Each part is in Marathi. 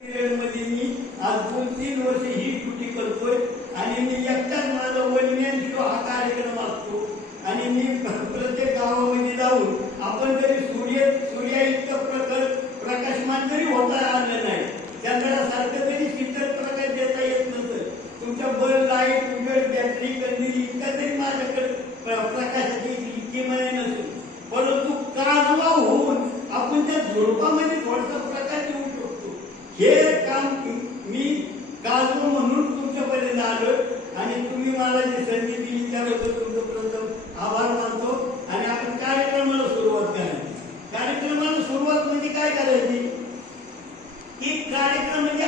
मध्ये मी आज 2-3 वर्ष ही ड्युटी करतोय आणि मी एकटाच माझा वन मॅन शो हा कार्यक्रम असतो आणि मी प्रत्येक गावामध्ये जाऊन आपण जरी सूर्या इतकं प्रकाशमान जरी होता आलं नाही चंद्रासारखं जरी शीतल प्रकाश देता येत नसतं तुमच्या बल्ब लाईट उजेड बॅटरी कंदील इतका जरी माझ्याकडे प्रकाशाची किमया नसेल परंतु काजवा होऊन आपण त्या झुडपामध्ये थोडासा प्रकाश देऊ शकतो हे काम मी काजवा म्हणून तुमच्यापर्यंत आलो आणि तुम्ही मला जी संधी दिली त्याबद्दल तुमचं प्रथम आभार मानतो आणि आपण कार्यक्रमाला सुरुवात करायची. कार्यक्रमाला सुरुवात म्हणजे काय करायची की कार्यक्रम म्हणजे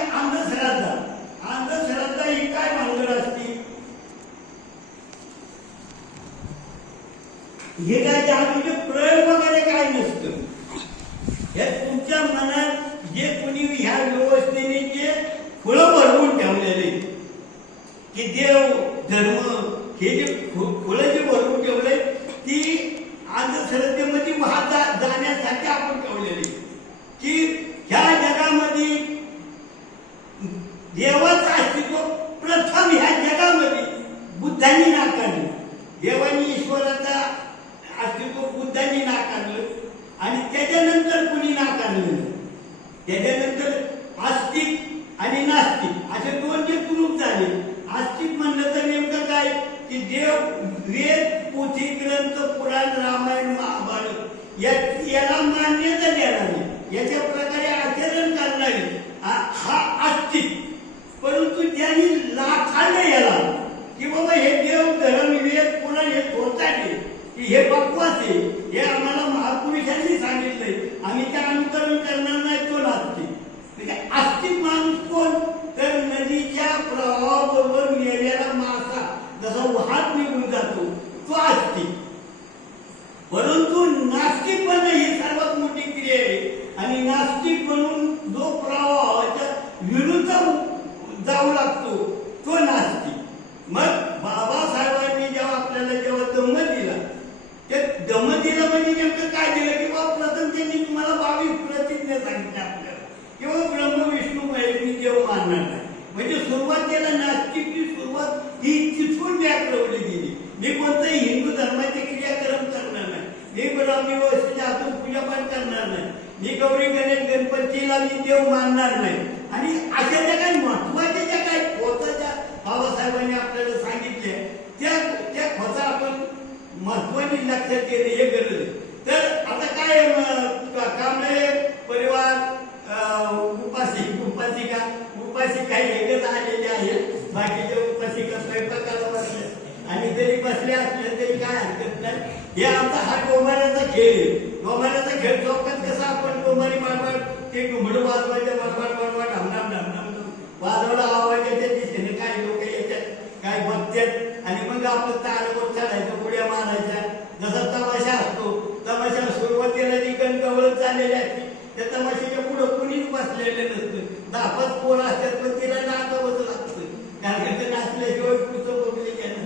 अंधश्रद्धा ही काय भानगड असते हे काय जादूचे प्रयोग वगैरे काय नसतं हे तुमच्या मनात जे कोणी ह्या व्यवस्थेने जे फुलं भरवून ठेवलेले की देव धर्म हे जे फुलं जे भरवून ठेवले ती अंधश्रद्धेमध्ये वाहत जाण्यासाठी आपण ठेवलेली की ह्या जगामध्ये देवाचं अस्तित्व प्रथम ह्या जगामध्ये बुद्धांनी नाकारलं. देवानी ईश्वराचा अस्तित्व बुद्धांनी नाकारलं आणि त्याच्यानंतर कुणी नाकारलं. त्याच्यानंतर आस्तिक आणि नास्तिक असे दोन जे ग्रुप झाले. आस्तिक म्हणलं तर नेमकं काय की देव वेद पोथी ग्रंथ पुराण रामायण महाभारत याला मान्यता देणारे याच्या प्रकारे आचरण करणारे हा आस्तिक. परंतु ज्यांनी लाखांड याला की बाबा हे देव धर्म वेद पुराण हे थोताडे की हे बकवास आहे हे आम्हाला महापुरुषांनी सांगितलंय आम्ही त्या अनुकरण करणार नाही तो नास्तिक. म्हणजे आस्तिक माणूस कोण तर नदीच्या प्रवाहाबरोबर मेलेला मासा जसा वाहत निघून जातो तो आस्तिक. परंतु नास्तिक बनणं ही सर्वात मोठी क्रिया आहे आणि नास्तिक बनून जो प्रवाहाच्या विरुद्ध जाऊ लागतो तो नास्तिक. मग बाबासाहेबांनी जेव्हा आपल्याला दम दिला ते दम दिला म्हणजे नेमकं काय दिलं की बाबा प्रथम त्यांनी तुम्हाला 22 प्रतिज्ञा सांगितल्या आपल्याला किंवा ब्रह्म विष्णू महेश मी देव मानणार नाही. म्हणजे सुरुवातीला नास्तिकची सुरुवात ही तिथून व्याकरवली गेली. मी कोणत्याही हिंदू धर्माचे क्रियाक्रम करणार नाही. मी ब्राह्मी व्यवस्थेच्या हातून पूजापाठ करणार नाही. मी गौरी गणेश गणपतीला मी देव मानणार नाही. आणि अशा ज्या काही महत्वाच्या ज्या काही खोचाच्या बाबासाहेबांनी आपल्याला सांगितले त्या खोचा आपण महत्वाने लक्षात घेणे हे गरज आहे. तर आता काय कांबळे परिवार उपासिका एकच आलेले आहेत. बाकीचे उपासिका स्वयंपाकाला बसले आणि जरी बसले असले तरी काय हरकत नाही. हे आमचा हा डोंबाऱ्याचा खेळ आहे. डोंबाऱ्याचा खेळ चौकात कसा आपण डोंबारी मारवाड ते घुमडू वाजवायचे वाजवाड ढमढम वाजवला आवाज येते दिशेने काही लोक येतात काय बघतात आणि मग आपलं तारवर चढायचं उड्या मारायच्या. जसा तमाशा असतो तमाशा सुरुवातीला जी गणगवळत चाललेली असते त्या तमाशाच्या पुढं कुणीच बसलेलं नसतं. 10-5 पोरं असतात पण तिला नाचावंच लागतं कारण ते नाचल्याशिवाय पुढचं बघले गेलं.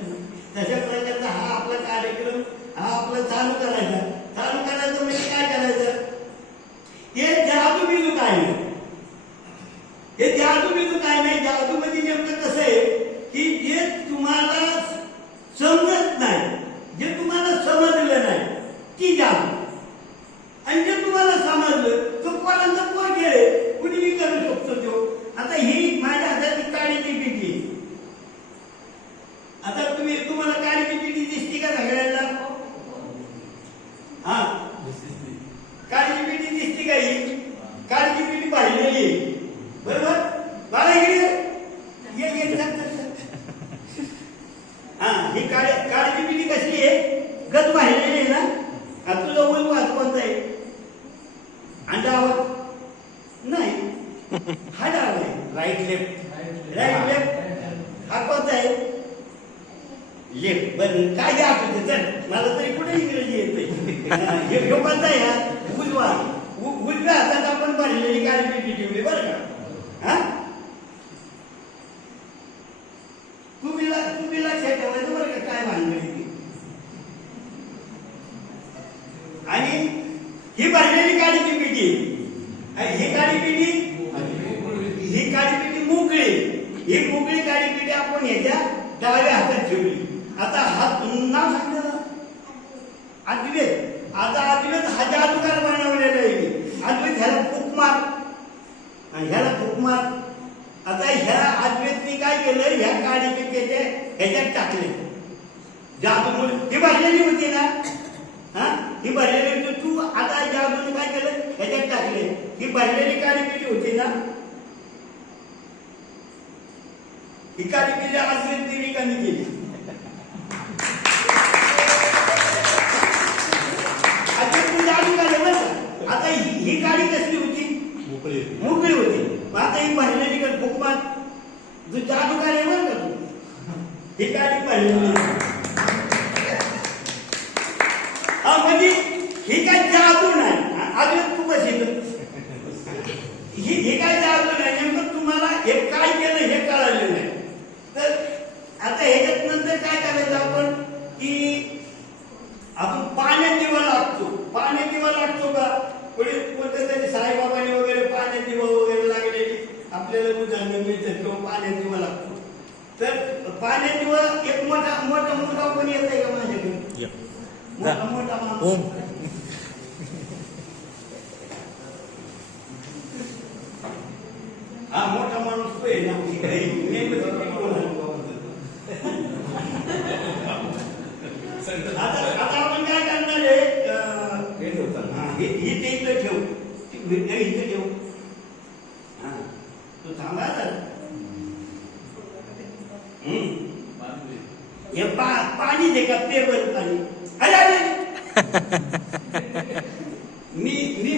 तशा प्रकारचा हा आपला कार्यक्रम हा आपला चालू करायचा म्हणजे काय करायचं हे जादू बिजू काय नाही. हे जादू बिजू काय नाही. जादू मध्ये नेमकं कसं आहे की जे तुम्हाला समजत नाही जे तुम्हाला समजलं नाही ती जादू आणि जे तुम्हाला समजलं तो कोणाचा पोट आहे कुणीही करू शकतो तो. आता ही माझ्या हाताची काळीची पिठी. आता तुम्हाला काळीची पिठी दिसते का सगळ्यांना? हा काळीची पिठी दिसते का? ही काळीची पिठी पाहिलेली बरोबर बाळागिरी हा ही काळीची पिठी कसली आहे गत पाहिलेली आहे ना. आता तुझा उल वाचवत आहे आणि डावत नाही हा डाव आहे राईट लेफ्ट हा कोणता आहे लेफ्ट. बरं काय असू दे मला तरी कुठे इंग्रजी येते. हे कोणता आहे हा उजव्या हातात आपण पाहिलेली काळी पिठी ठेवली बरं का. हा तुम्ही लक्षात ठेवायचं बरं का काय भानगडी आणि ही भरलेली काळीची पिठी ही काळी पिठी ही काळीपिटी मोकळी, ही मोकळी काळीपिटी आपण ह्याच्या डाव्या हातात ठेवली. आता हात नाव सांगितलं अद्वैत. आता अद्वैत हा जादूगार बनवलेला आहे. अद्वैत ह्याला फूक मार आणि ह्याला फूक मार. आता ह्या अद्वैतनी काय केलं, ह्या काळीपिटीच्या ह्याच्यात टाकले जादूमुळे. ही भरलेली होती ना, हा ही भरलेली होती. तू आता जादूने काय केलं, ह्याच्यात टाकले. ही भरलेली काळीपिटी होती ना, ही काळीपिटी अद्वैतने रिकामी केली. आता ही काळी कसली होती, मोकळी होती. आता ही भरलेली कर फुकमात तू जादूगार आहे बरं का तू. ही काळी भरलेली म्हणजे ही काय जादू नाही. अजून तू कशी ही काय जादू नाही. नेमकं तुम्हाला हे काय केलं हे कळालं नाही. तर आता ह्याच्यात नंतर काय करायचं आपण, की आपण पाण्यात दिवा लागतो. पाण्यात दिवा लागतो का, कोणत्या तरी साईबाबांनी वगैरे पाण्यात दिवा वगैरे लागलेली आपल्याला उदाहरण मिळतं किंवा पाण्यात दिवा लागतो. तर पाण्यात दिवा एक मोठा मोठा मुलगा कोणी येत आहे का माझ्याकडे, मोठा मोठा माणूस. हा मोठा माणूस तो आहे ना, आता आपण काय करणार आहे, इथे इथं ठेव, इथं ठेव. हा तू थांबा तर. हे पाणी दे का, पेवर पाणी. अरे अरे मी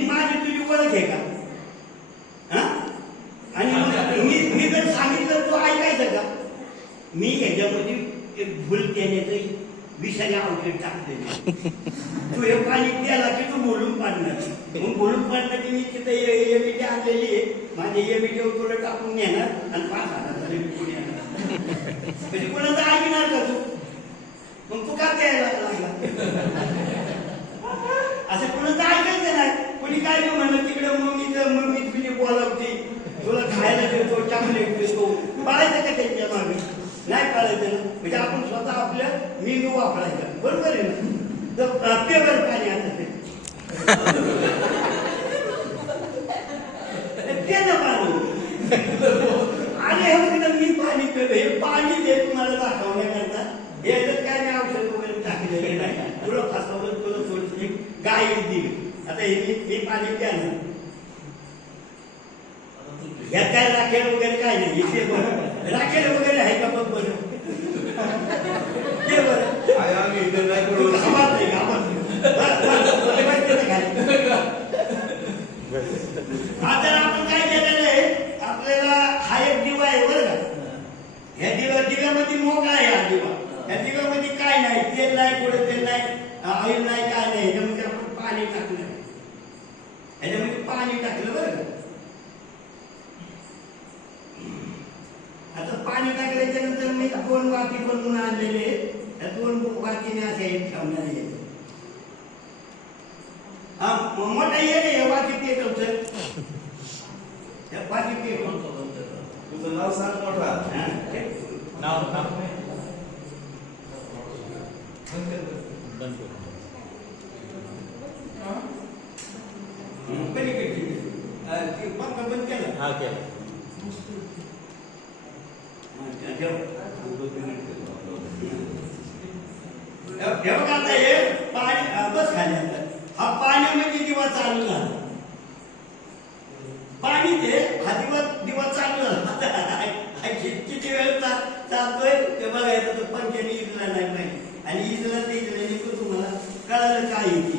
माझी तुझी ओळख आहे का, हा? आणि मी जर सांगितलं तू ऐकायचं का. मी ह्याच्यामध्ये एक भूल केल्याचं विषारी औषध टाकलेले. तू हे पाणी प्याला की तू बोलून पाडणार. मग बोलून पाडणार की मी तिथे एमिटी आणलेली आहे, माझे एमिटीवर तुला टाकून नेणार आणि 5,000 मी पुढे येणार. म्हणजे कोणाचं ऐकणार का तू, मग तू का प्यायला लागला. असं कोणाचं ऐकायचं नाही. कोणी काय नाही म्हणलं तिकडे मम्मी तुझी बोलावते, तुला खायला देतो, चॉकलेट देतो. पाळायचं का त्यांच्या मागे, नाही पाळायचं ना. म्हणजे आपण स्वतः आपल्या मेंदू वापरायचा, बरोबर आहे ना. तर पेवर पाणी आता ते पाणी आणि हे मी पाणी पेलो. हे पाणी दे तुम्हाला दाखवण्याकरता. हे जर काय मी औषध वगैरे टाकलेले नाही, तुला फसवलं, तुला थोडी गाय दिली. आता हे पाणी प्या ना. ह्यात काय राखेल वगैरे काय नाही. इथे बरं राखेल वगैरे आहे का बघ बरं, ते बरं गावात नाही, गावात आता आपण काय केलेलं आहे, आपल्याला हा एक दिवा आहे बरं का. ह्या दिव्यामध्ये मोकळा आहे हा दिवा. ह्या दिव्यामध्ये काय नाही, तेल नाही, पुढे तेल नाही, ऑइल नाही, काय नाही. ह्याच्यामध्ये आपण पाणी टाकलं, ह्याच्यामध्ये पाणी टाकलं बरं का. आता पाणी टाकल्याच्या नंतर मी 2 वाटी बनवून आणलेले. त्या 2 वाटीने असे ठेवणार आहे. हा मोठा ये रे वाटीत येत होतं, त्या वाटीत येत होतं. तुझं नाव सांग मोठा. नाव बंद केलं. हा केलं. आता हे पाणी बस खाली. हा पाण्यामध्ये दिवा चालू झाला. पाणी ते हा दिवा चालू झाला. किती वेळ चालतोय ते बघायचं. तर पंख्याने इजला नाही पाहिजे, आणि इजला ते इजला तुम्हाला कळालं काय येते.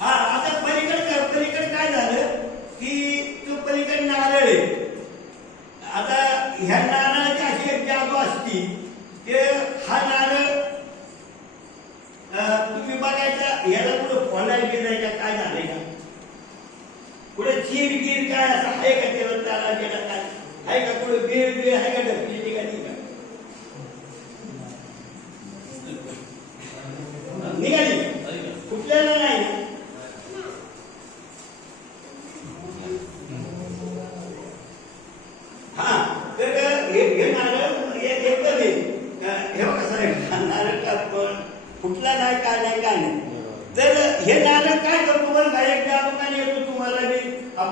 हा आता पलीकडे काय झालं की तो पलीकडे नारळ आहे. आता ह्या नारळाची अशी एक जादू असती की हा नारळ तुम्ही बघायचा, ह्याला कुठं फोडायला गेलाय का, काय झालंय का, कुठे चीर गिर काय असं आहे का, त्याला त्याला गेला काय आहे का, कुठे बेळ आहे का, ढकलेली का नाही का, निघाली कुठल्याला नाही.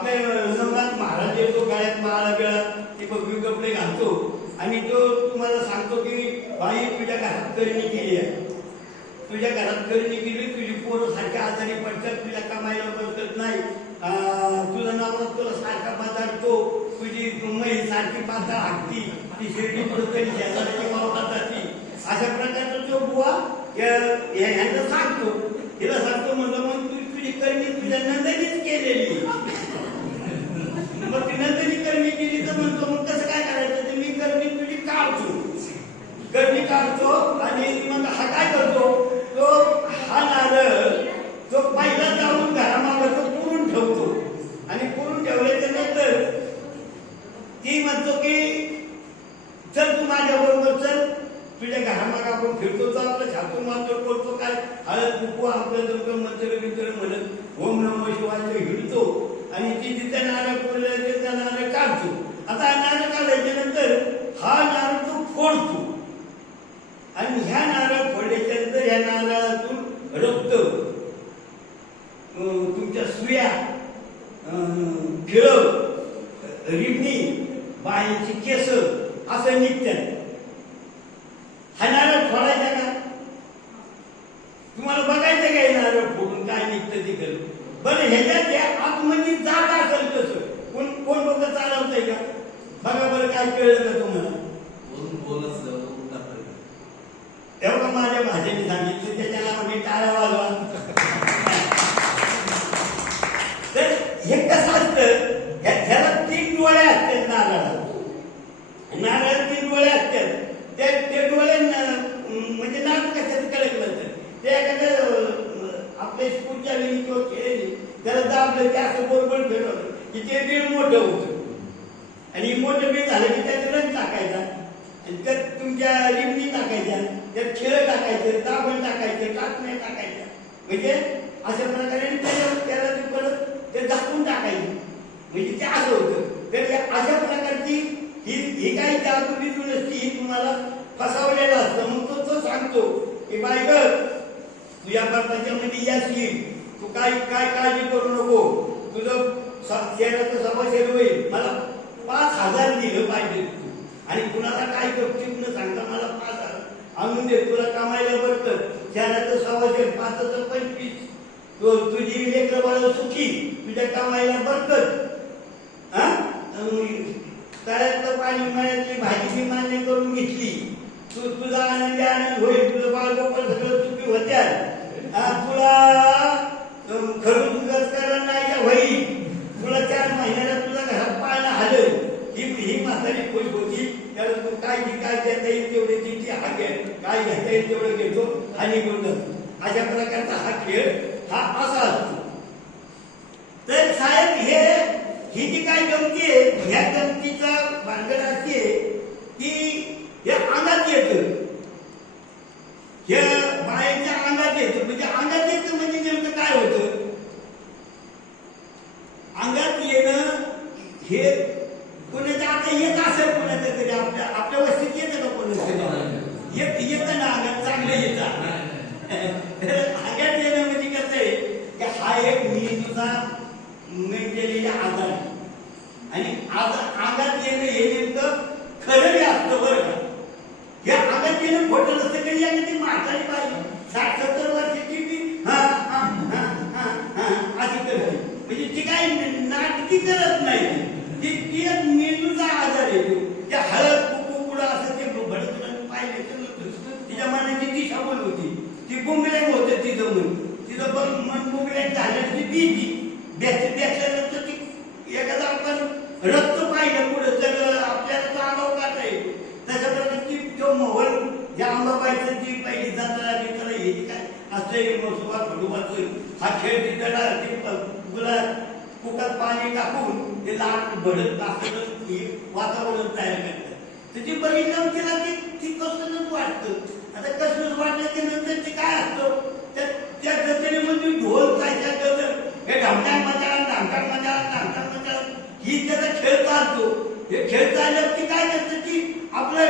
आपले नवनाथ महाराज येतो गळ्यात माळा बिळा ते भगवी कपडे घालतो आणि तो तुम्हाला सांगतो की बाई तुझ्या घरात करणी केली आहे, तुझ्या घरात करणी केली, तुझी पोरं सारख्या आजारी पडतात, तुझ्या कमाईला बसत नाही, तुझं नाव तुला सारखा बाजारतो, तुझी म्हैस सारखी पातळ हाकती, ती शिर्डी पुढे शेजारची मावतात जाती, अशा प्रकारचा तो बुवा ह्यांना सांगतो. हिला सांगतो म्हणलं मग तुझी करणी तुझ्या नंदनीच केलेली, मग ती नंदनी करणी केली तर म्हणतो मग कसं काय करायचं, तर मी करणी तुझी काढतो, करणी काढतो आणि मग हा काय करतो, तो हा नारळ तो पहिला जाऊन घरामागं तो पुरून ठेवतो आणि पुरून ठेवल्याच्या नंतर ती म्हणतो की चल तू माझ्या बरोबर चल, तुझ्या घरामागं आपण फिरतो, तर आपलं छातून मात्र करतो काय हळद कुकू आपलं जर मंत्र बिंत्र म्हणत ओम नमः शिवाय हिडतो आणि ती तिथे नारळ फोडलं त्याचा नारळ काढतो. आता हा नारळ काढल्याच्या नंतर हा नारळ तो फोडतो आणि ह्या नारळ फोडल्याच्या नंतर ह्या नारळातून रक्त, तुमच्या सुया, खिळ, रिबणी, बायांची केस असं निघतात. हा नारळ फोडायचा का, तुम्हाला बघायचं काय नारळ फोडून काय निघतं तिकडे. बरं ह्याच्यात त्या आतमध्ये जात असेल कसं, कोण कोण लोक चालवतंय का बघा बरं, काय कळलं का तुम्हाला. तेव्हा माझ्या भाषेने सांगितलं, त्याच्या नावाने टाळ्या वाजवा. तर हे कसं असतं, ह्याला 3 डोळे असतात नारळाला, नारळाला 3 डोळे असतात. ते डोळे म्हणजे नाक कशात कळत नसतं, ते एखाद्या आपल्या स्कूलच्या वेळी किंवा खेळली त्याला दाबलं ते असं बरोबर फिरवलं की ते बीळ मोठं होतं आणि मोठं बीळ झालं की त्यात रंग टाकायचा आणि त्यात तुमच्या रिबणी टाकायच्या, त्यात खेळ टाकायचं, दाबण टाकायचं, टाकण्या टाकायच्या, म्हणजे अशा प्रकारे त्याला ते परत ते झाकून टाकायचं, म्हणजे ते असं होतं. तर अशा प्रकारची ही काही जादू बिदू नसती, ही तुम्हाला फसवलेलं असतं. मग तो सांगतो की बाई ग तुझ्या भारताच्या मध्ये यश येईल, तू काय काय काळजी करू नको, तुझं शहराचं सभासद होईल, मला 5,000 दिलं पाहिजे तू, आणि कुणाला काय गपचूप न सांगता मला 5,000 आणून दे, तुला कमायला बरकत, शहराचं सभासद 5चं 25, तुझी लेकरं बाळ सुखी, तुझ्या कमाईला बरकत, तळ्यातलं पाणी मळ्यातली भाजी मान्य करून घेतली, तुझा आनंदी आनंद होईल, तुझं बाळगोपाळ सगळं चुकी होत्या, तुला खरं नाही होईल, तुला 4 महिन्याला तुला घरात पाळणं आलं, ही म्हातारी खुश होती. त्याला तू काय देता येईल तेवढे तिची हा घे, काय घेता येईल तेवढं घेतो आणि बोलतो. अशा प्रकारचा हा खेळ हा असा असतो. तर साहेब ही जी काय गमती आहे, ह्या गमतीचा भानगड अशी आहे की हे अंगात येतं, हे बायांच्या अंगात येतं. म्हणजे अंगात येतं म्हणजे नेमकं काय होतं, अंगात येणं हे कोणाच्या आता येत असेल, कोणाच्या तरी आपल्या वस्तीत येतं का कोणाचं येतं ना अंगात, चांगलं येतं. अंगात येणं म्हणजे कसं आहे की हा एक मेंदूचा मेंटेलेला आजार आहे आणि अंगात येणं हे नेमकं खरं बी असतं बरं का. हे अंगात येणं खोटं नसतं कधी, आणि ती म्हातारी बाई 60-70 वर्षाची ती अशी करते, म्हणजे ती काही नाटकी करत नाही, ती मेंदूचा आजार आहे. त्या हळद कुकू पुढं असं ते भडकलं पाहिजे, तिच्या मनाची दिशा बोल होती, ती बुंगलँग होतं तिचं मन, तिचं मन बुंगलँग झालं, ती बीजी बेचल्यानंतर ती एखादा आपण रक्त पाहिलं पुढं तर आपल्याला तो आगाव काढता येईल. तशा प्रकारची तो मोहल ज्या अंबाबाईचं ती पहिली जात्रा बित्रा हे काय असं मसुबा खडूबाचं हा खेळ तिथं कुकात पाणी टाकून ते लाट भडत असं वातावरण तयार करतात. तर ती बघितल्यावर तिला ती कसलंच वाटतं. आता कसलंच वाटल्याच्या नंतर ते काय असतं, त्या गजरेमध्ये ढोल कायच्या गजर हे ढमढाक मजा ही त्याचा खेळ चालतो. हे खेळ चालल्यावर ती काय करते, ती आपलं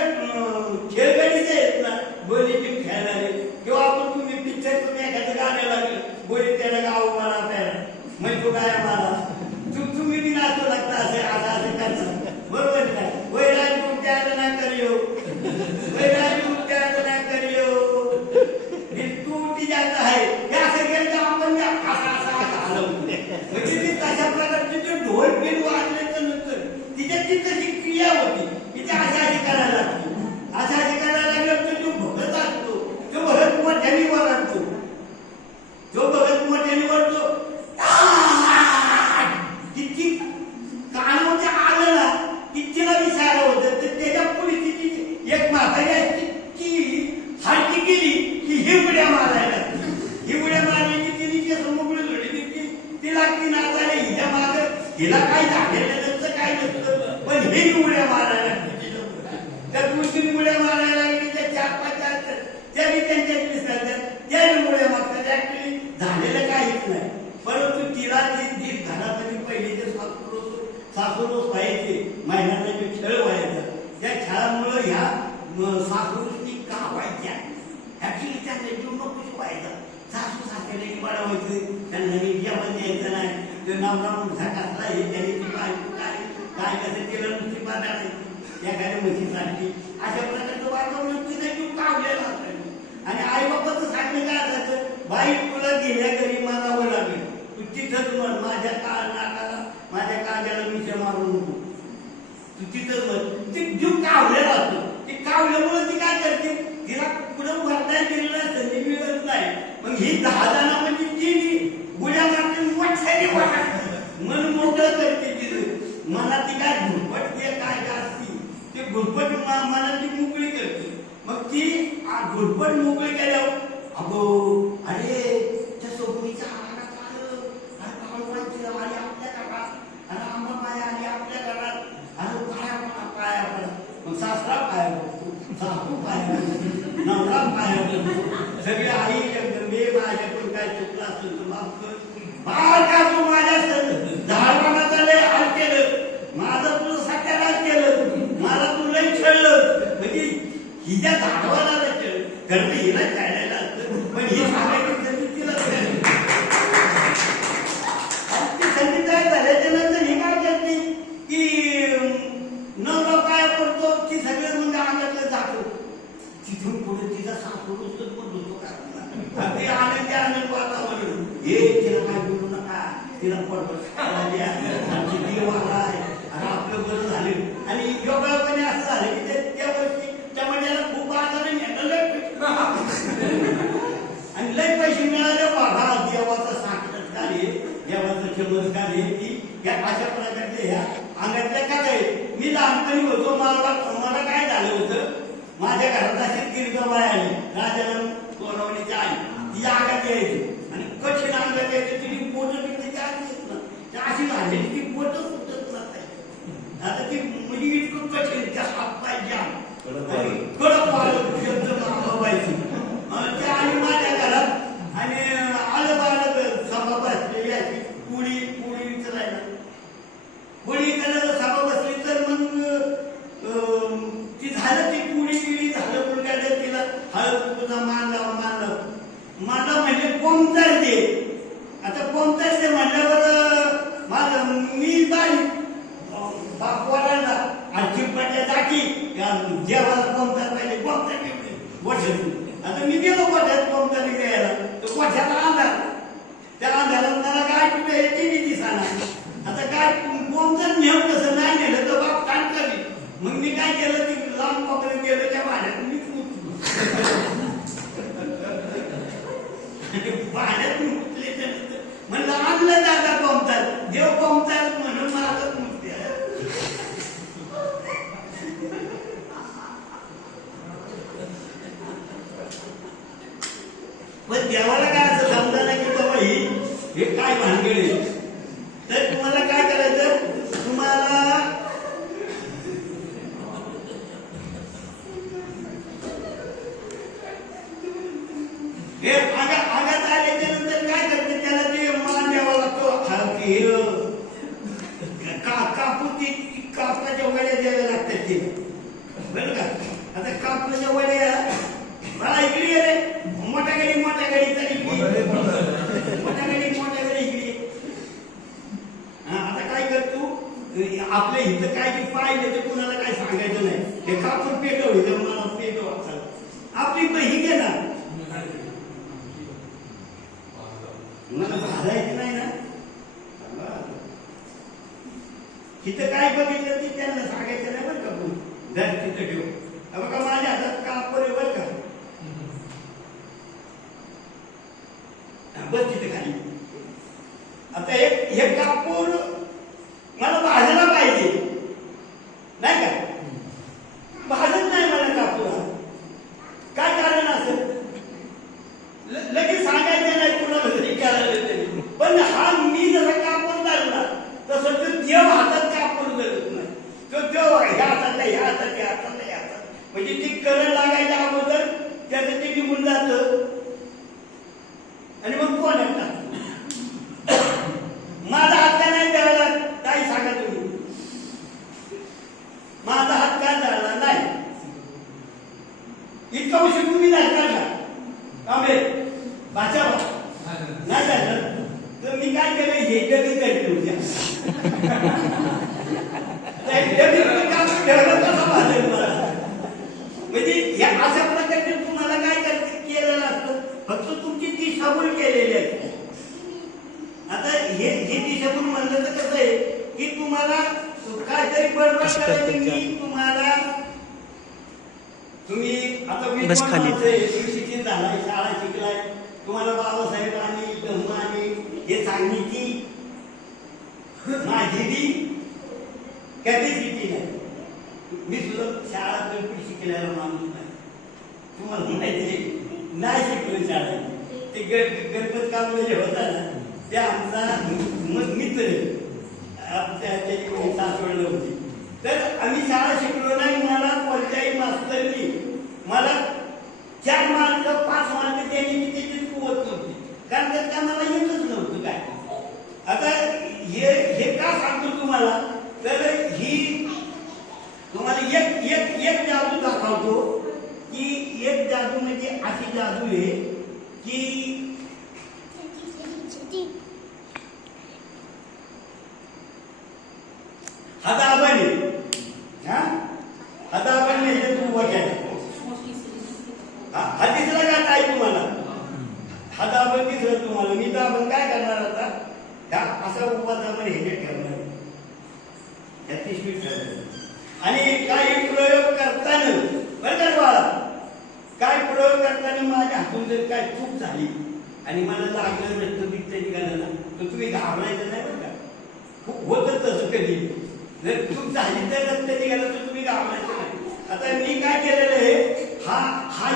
खेळगडीचे आहेत ना बोलीची खेळणारे, किंवा आपण तुम्ही पिक्चर तुम्ही एखादं गाणं लागलं बोली त्याला गाव मला प्यारा म्हणजे तो काय मला तुम्ही त्याची तशी क्रिया होती की ते अशी करायला लागते. अशी करायला लागल्यावर तो भगत असतो, तो भगत मोठ्याने वरडतो, तो भगत मोठ्याने वरडतो. किती कानामध्ये आलं ना की तिला विचारलं होतं. तर त्याच्या पुढे तिची एक म्हातारी असते की सारखी गेली की ही उड्या मारायला लागली. ही उड्या मारली की तिने केस मोकळी जोडली की तिला ती नाचायला हिच्या मागं हिला काय झालेलं नसतं, काय नसतं, पण हे उड्या मारायला लागली. त्या गोष्टी उड्या मारायला लागली. त्या 4-5 त्याने त्यांच्या दिसतात त्या उड्या मागतात. ऍक्च्युली झालेलं काहीच नाही, परंतु तिला जी घरामध्ये पहिले जे सासूरोस व्हायचे, महिन्याचा जो खेळ व्हायचा, त्या खेळामुळं ह्या सासूरोसनी का व्हायच्या. ऍक्च्युली त्यांचा जीव नकोच व्हायचा. सासू सासऱ्याला वाढवायचं, त्यांना जेवण द्यायचं नाही. तो नवरा मुलगा कसला हे त्याने ती काय कसं केलं नुसती पाहणार एखाद्या म्हशीसारखी. अशा प्रकारचं वातावरण तिचा जीव कावलेला असायचा. आणि आई बाबाचं सांगणं काय असायचं, बाई तुला गेल्या घरी मारावं लागेल, तू तिथंच म्हण, माझ्या नाकाला माझ्या कांद्याला मिशा मारू नको, तू तिथंच म्हण. ते जीव कावलेला असतो. ते कावल्यामुळे ती काय करते, तिला पुढं भरता गेलेला संधी मिळत नाही. मग ही 10 जण म्हणजे ती गुड्या मारते, मोठ्याने मन मोकळं करते. तिथं मनात ती काय घुरपट काय असती ते घुरपट मनाची मोकळी करते. मग ती घुरपट मोकळी केल्यावर अगो अरे त्या सोबतीचा आला आलं, अरे काळूबाई आली आपल्या घरात, अरे अंबाबाई आली आपल्या घरात, अरे पाया पडा. मग सासरा पाया पडतो, सासू पाया पडतो, नवरा पाया पडतो, सगळे आई जगदंबे माझ्याकडून काय चुकलं असेल तर माफ कर. बाळ का तू माझ्या झाडपानाचा लय हाल केलं, माझं तुझं सत्यानाश केलं, मला तू लय छळलं. म्हणजे हिच्या झाडवाला खेळ घरनं हिला खेळायला असतं, पण ही सांगायची संधी तिला ती संधी काय झाल्याच्या नंतर ही काय करते की नवरा पाया पडतो की सगळं म्हणजे अंगातलं जातो. तिथून पुढे तिचा सासूरच पण होतो का अगदी आनंद वातावरण. हे तिला काय बोलू नका, तिला पडतो आमची देव आलाय आणि आपलं बरं झालं. आणि योगापणे असं झालं की त्या गोष्टी त्या मंडळाला खूप आधार आणि लय पैसे मिळाले. बाबा देवाचा साक्षात्कार आहे, देवाचा चमत्कार आहे की या अशा प्रकारचे ह्या अंगातल्या काय आहे. मी लहानपणी होतो, मला काय झालं होतं, माझ्या घरात अशी गिरगाबाई आली, राजाराम सोनवणीची आई, ती अंगात यायची आणि कठीण अंगात यायची. तिने बोटं तिथे येत ना, त्या अशी झालेली ती बोटं सुटत नसायची. आता ती म्हणजे इतकं कठीण, त्या हात पाय जाम कडक पाहिलं शब्द व्हायची. त्या आली माझ्या घरात आणि आलं बाळं सभा बसलेली आहे, पुळी विचारायला, पुळी विचारायला सभा बसली. तर मग ती झालं, ती पुळी झालं, मुलगाला तिला हळद तुझा मान लाव म्हणजे कोणतर दे. आता कोणतर दे म्हणल्यावर माझं मी बाई बापवाला आणखी पडल्या जागी देवाला कोणतर पाहिजे, कोणतर गोठ्यात. आता मी गेलो गोठ्यात कोणतरी घ्यायला, तर गोठ्याला अंधार, त्या अंधारात मला काय कुठे येते मी दिसाना. आता काय कोणतर नेम कसं नाही नेलं तर बाप काय करी. मग मी काय केलं, ती लांब पकडून गेलो त्या भाड्यात मीच भाड्यात मुतले. म्हणलं आणलं दादा कोणतर, देव कोणतर म्हणून माझं मुक्ती. पण देवाला काय असं समजा नाही की बाबा हे काय भानगड. तर तुम्हाला काय करायचं, तुम्हाला हे आगात आल्याच्या नंतर काय करते, त्याला ते मान द्यावा लागतो. कापडाच्या वड्या द्याव्या लागतात ते, बरं का. आता कापडाच्या वड्या मला इकडे रे, मोठ्या गाडी इकडे. आता काय करतो, आपल्या इथं काय पाहिजे ते कुणाला काय सांगायचं नाही. हे कापूर पेटव, इथं मला पेटव. आपली बही घे ना, मला भाजायचं नाही ना. तिथं काय बघितलं ते त्यांना सांगायचं नाही बरं का कोणी. जर तिथं ठेव हे बघा माझ्या हातात कापूर आहे बरं का. बस तिथे खाली. आता हे कापूर मला भाजायला पाहिजे नाही का. भाजत नाही मला कापूर. काय कारण असेल लगेच सांगायचं नाही कुणाला जरी करायला तरी. पण हा मी जसा कापूर धरला तसं तो देव हातात कापूर धरत नाही. तो देव ह्या हातात ह्या हातात ह्या हातात ह्या हातात म्हणजे ती करंट लागायच्या अगोदर त्याचं ते निघून जातं आणि मग कोण येतात. माझा हात का नाही जळला काही सांगा तुम्ही. माझा हात का जळला नाही. इतका उशीर तुम्ही नाही का कांबळे भाषा नाही झालं तर मी काय केलं हे डबी करते उद्या. म्हणजे या अशा प्रकारे तुम्हाला काय केलेलं असतं. फक्त तुमची दिशाभूल केलेली आहे. आता हे दिशाभूल म्हणलं तर कसं आहे की तुम्हाला काहीतरी बडबड करायची. मी तुम्हाला तुम्ही आता शिक्षित झालाय शाळा शिकलाय तुम्हाला बाबासाहेब आणि धम्म आणि हे सांगण्याची माझी बी कॅपॅसिटी नाही. मी सुद्धा शाळा गणपती शिकलेला माणूस नाही. तुम्हाला माहिती नाही शिकलो शाळेत. ते गणपत कांबळे होता ना ते आमचा मित्र त्याची सासवडलं होती. तर आम्ही शाळा शिकलो नाही. मला कोणत्याही मास्तरनी मला 4 मार्क 5 मार्क त्यांनी त्याची कुवत नव्हती कारण त्या मला येतच नव्हतं काय. आता हे का सांगतो तुम्हाला तर ही तुम्हाला एक जादू दाखवतो की एक जादू म्हणजे अशी जादू आहे की आता आपण हे तू बघायला हा दिसला का काय तुम्हाला. हा दाबण दिसलं तुम्हाला. मी दाबण काय करणार आता ह्या असा उभा दाबण हे ठेवणार ह्या 30 मिनिट ठेवणार आणि काही प्रयोग करताना बरं का काय प्रयोग करताना माझ्या हातून जर काय चूक झाली आणि मला लागलं रक्त बिक्त निघालं ना तर तुम्ही घाबरायचं नाही बरं का. होतं तसं कधी जर चूक झाली तर रक्त निघालं तर तुम्ही घाबरायचं नाही. आता मी काय केलेलं आहे हा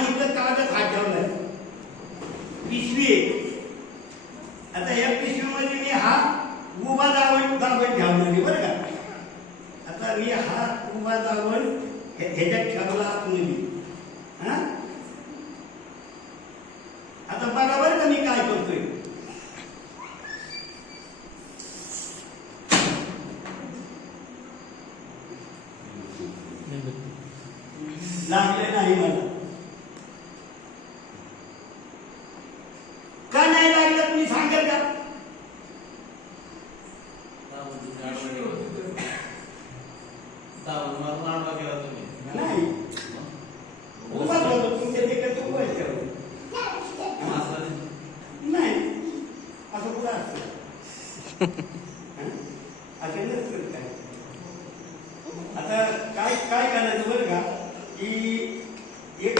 इथं कागद हा ठेवलाय पिशवी आहे. आता या पिशवीमध्ये मी हा उभा दाबण ठेवणार आहे बरं का. आता मी हा उभा दाबण ह्याच्यात ठेवला आतमध्ये. आता बघा बरं का मी काय करतोय. लागले नाही मला. का नाही लागलं तुम्ही सांगाल का. नाही उभाच होतो तुमच्या तिकडे तो उभाच ठेवतो. नाही असं कुठं असतं असं नसतं काय. आता काय करायचं बरं का की एक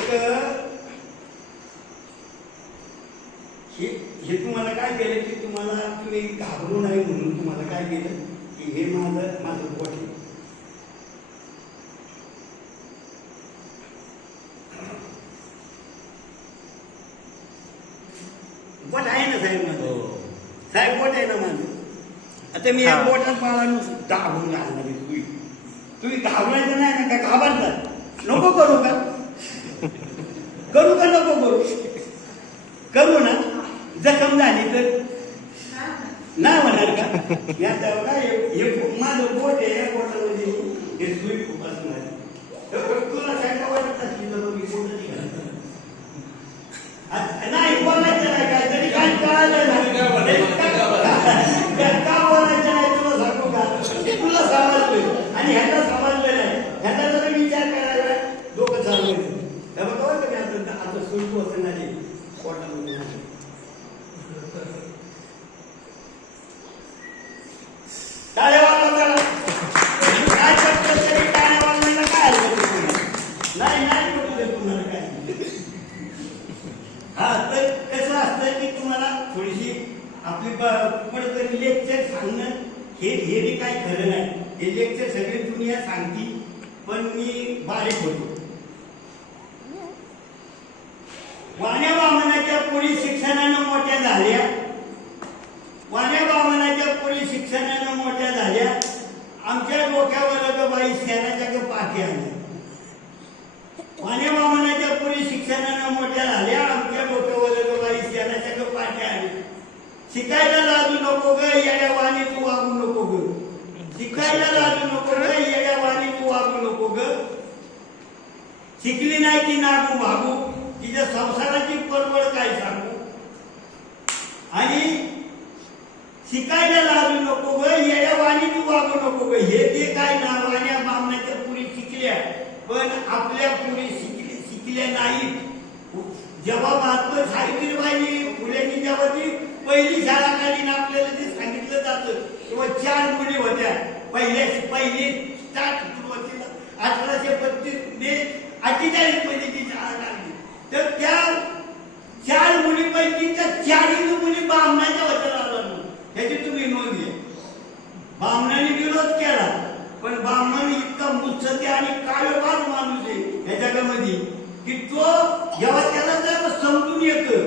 हे तुम्हाला काय केलं की तुम्ही घाबरू नाही म्हणून तुम्हाला काय केलं की हे माझं पोट आहे. पोट आहे ना साहेब माझं. साहेब पोट आहे ना माझं. आता मी या पोटात मला दाबून घालणार आहे. तुम्ही घाबरायचं नाही ना का घाबरतात. नको करू का नको करू ना. जखम झाली तर नाही होणार का. या हे माझं पोट आहे. या पोटामध्ये हे सुई खूप असणार. तुला काय वाटत असली तर मी पोट नाही बोलायचं नाही काय तरी काय कळालं नाही का बोलायचं नाही. तुला सांगू का तुला समजलं आणि ह्याला समजलं नाही. ह्याचा जर विचार करायला डोकं चालू बघा मी आता सुरू असणार आहे पोटामध्ये. काही खरं नाही. हे लेक्चर सगळी दुनिया सांगती, पण मी बारीक होतो. वाण्या वामनाच्या पोरी शिक्षणानं मोठ्या झाल्या. वाण्या वामनाच्या पोरी शिक्षणानं मोठ्या झाल्या. आमच्या डोक्यावर बाई शेणाच्या पाठी आल्या. वाण्या वामनाच्या पोरी शिक्षणानं मोठ्या झाल्या. आमच्या डोक्यावर बाई शेणाच्या पाठी आल्या. शिकायला लाजू नको ग येड्या वाणी तू वागू नको ग. शिकायला लाजू नको ग येड्या वाणी तू वागू नको ग. शिकली नाही ती नागू भागू, तिच्या संसाराची परवड काय सांगू. आणि शिकायला लाजू नको ग येड्या वाणी तू वागू नको ग. हे ते काय ना वाण्या बामणाच्या पुरी शिकल्या, पण आपल्या पुरी शिकल्या नाहीत. जेव्हा महात्मा सावित्रीबाई फुलेंनी जेव्हा ती पहिली शाळा काढली ना, आपल्याला ते सांगितलं जातं तेव्हा 4 मुली होत्या. पहिली स्टार्ट सुरुवातीला 1832 मध्ये ती शाळा काढली. तर त्या 4 मुलीपैकी त्या 4ही मुली बामणाच्या वचनाला ह्याची तुम्ही नोंद घ्या. बामणाने विरोध केला, पण बामण इतका मुत्सद्दी आणि काळबाज माणूस आहे या जगामध्ये की तो जेव्हा त्याला जर समजून येतं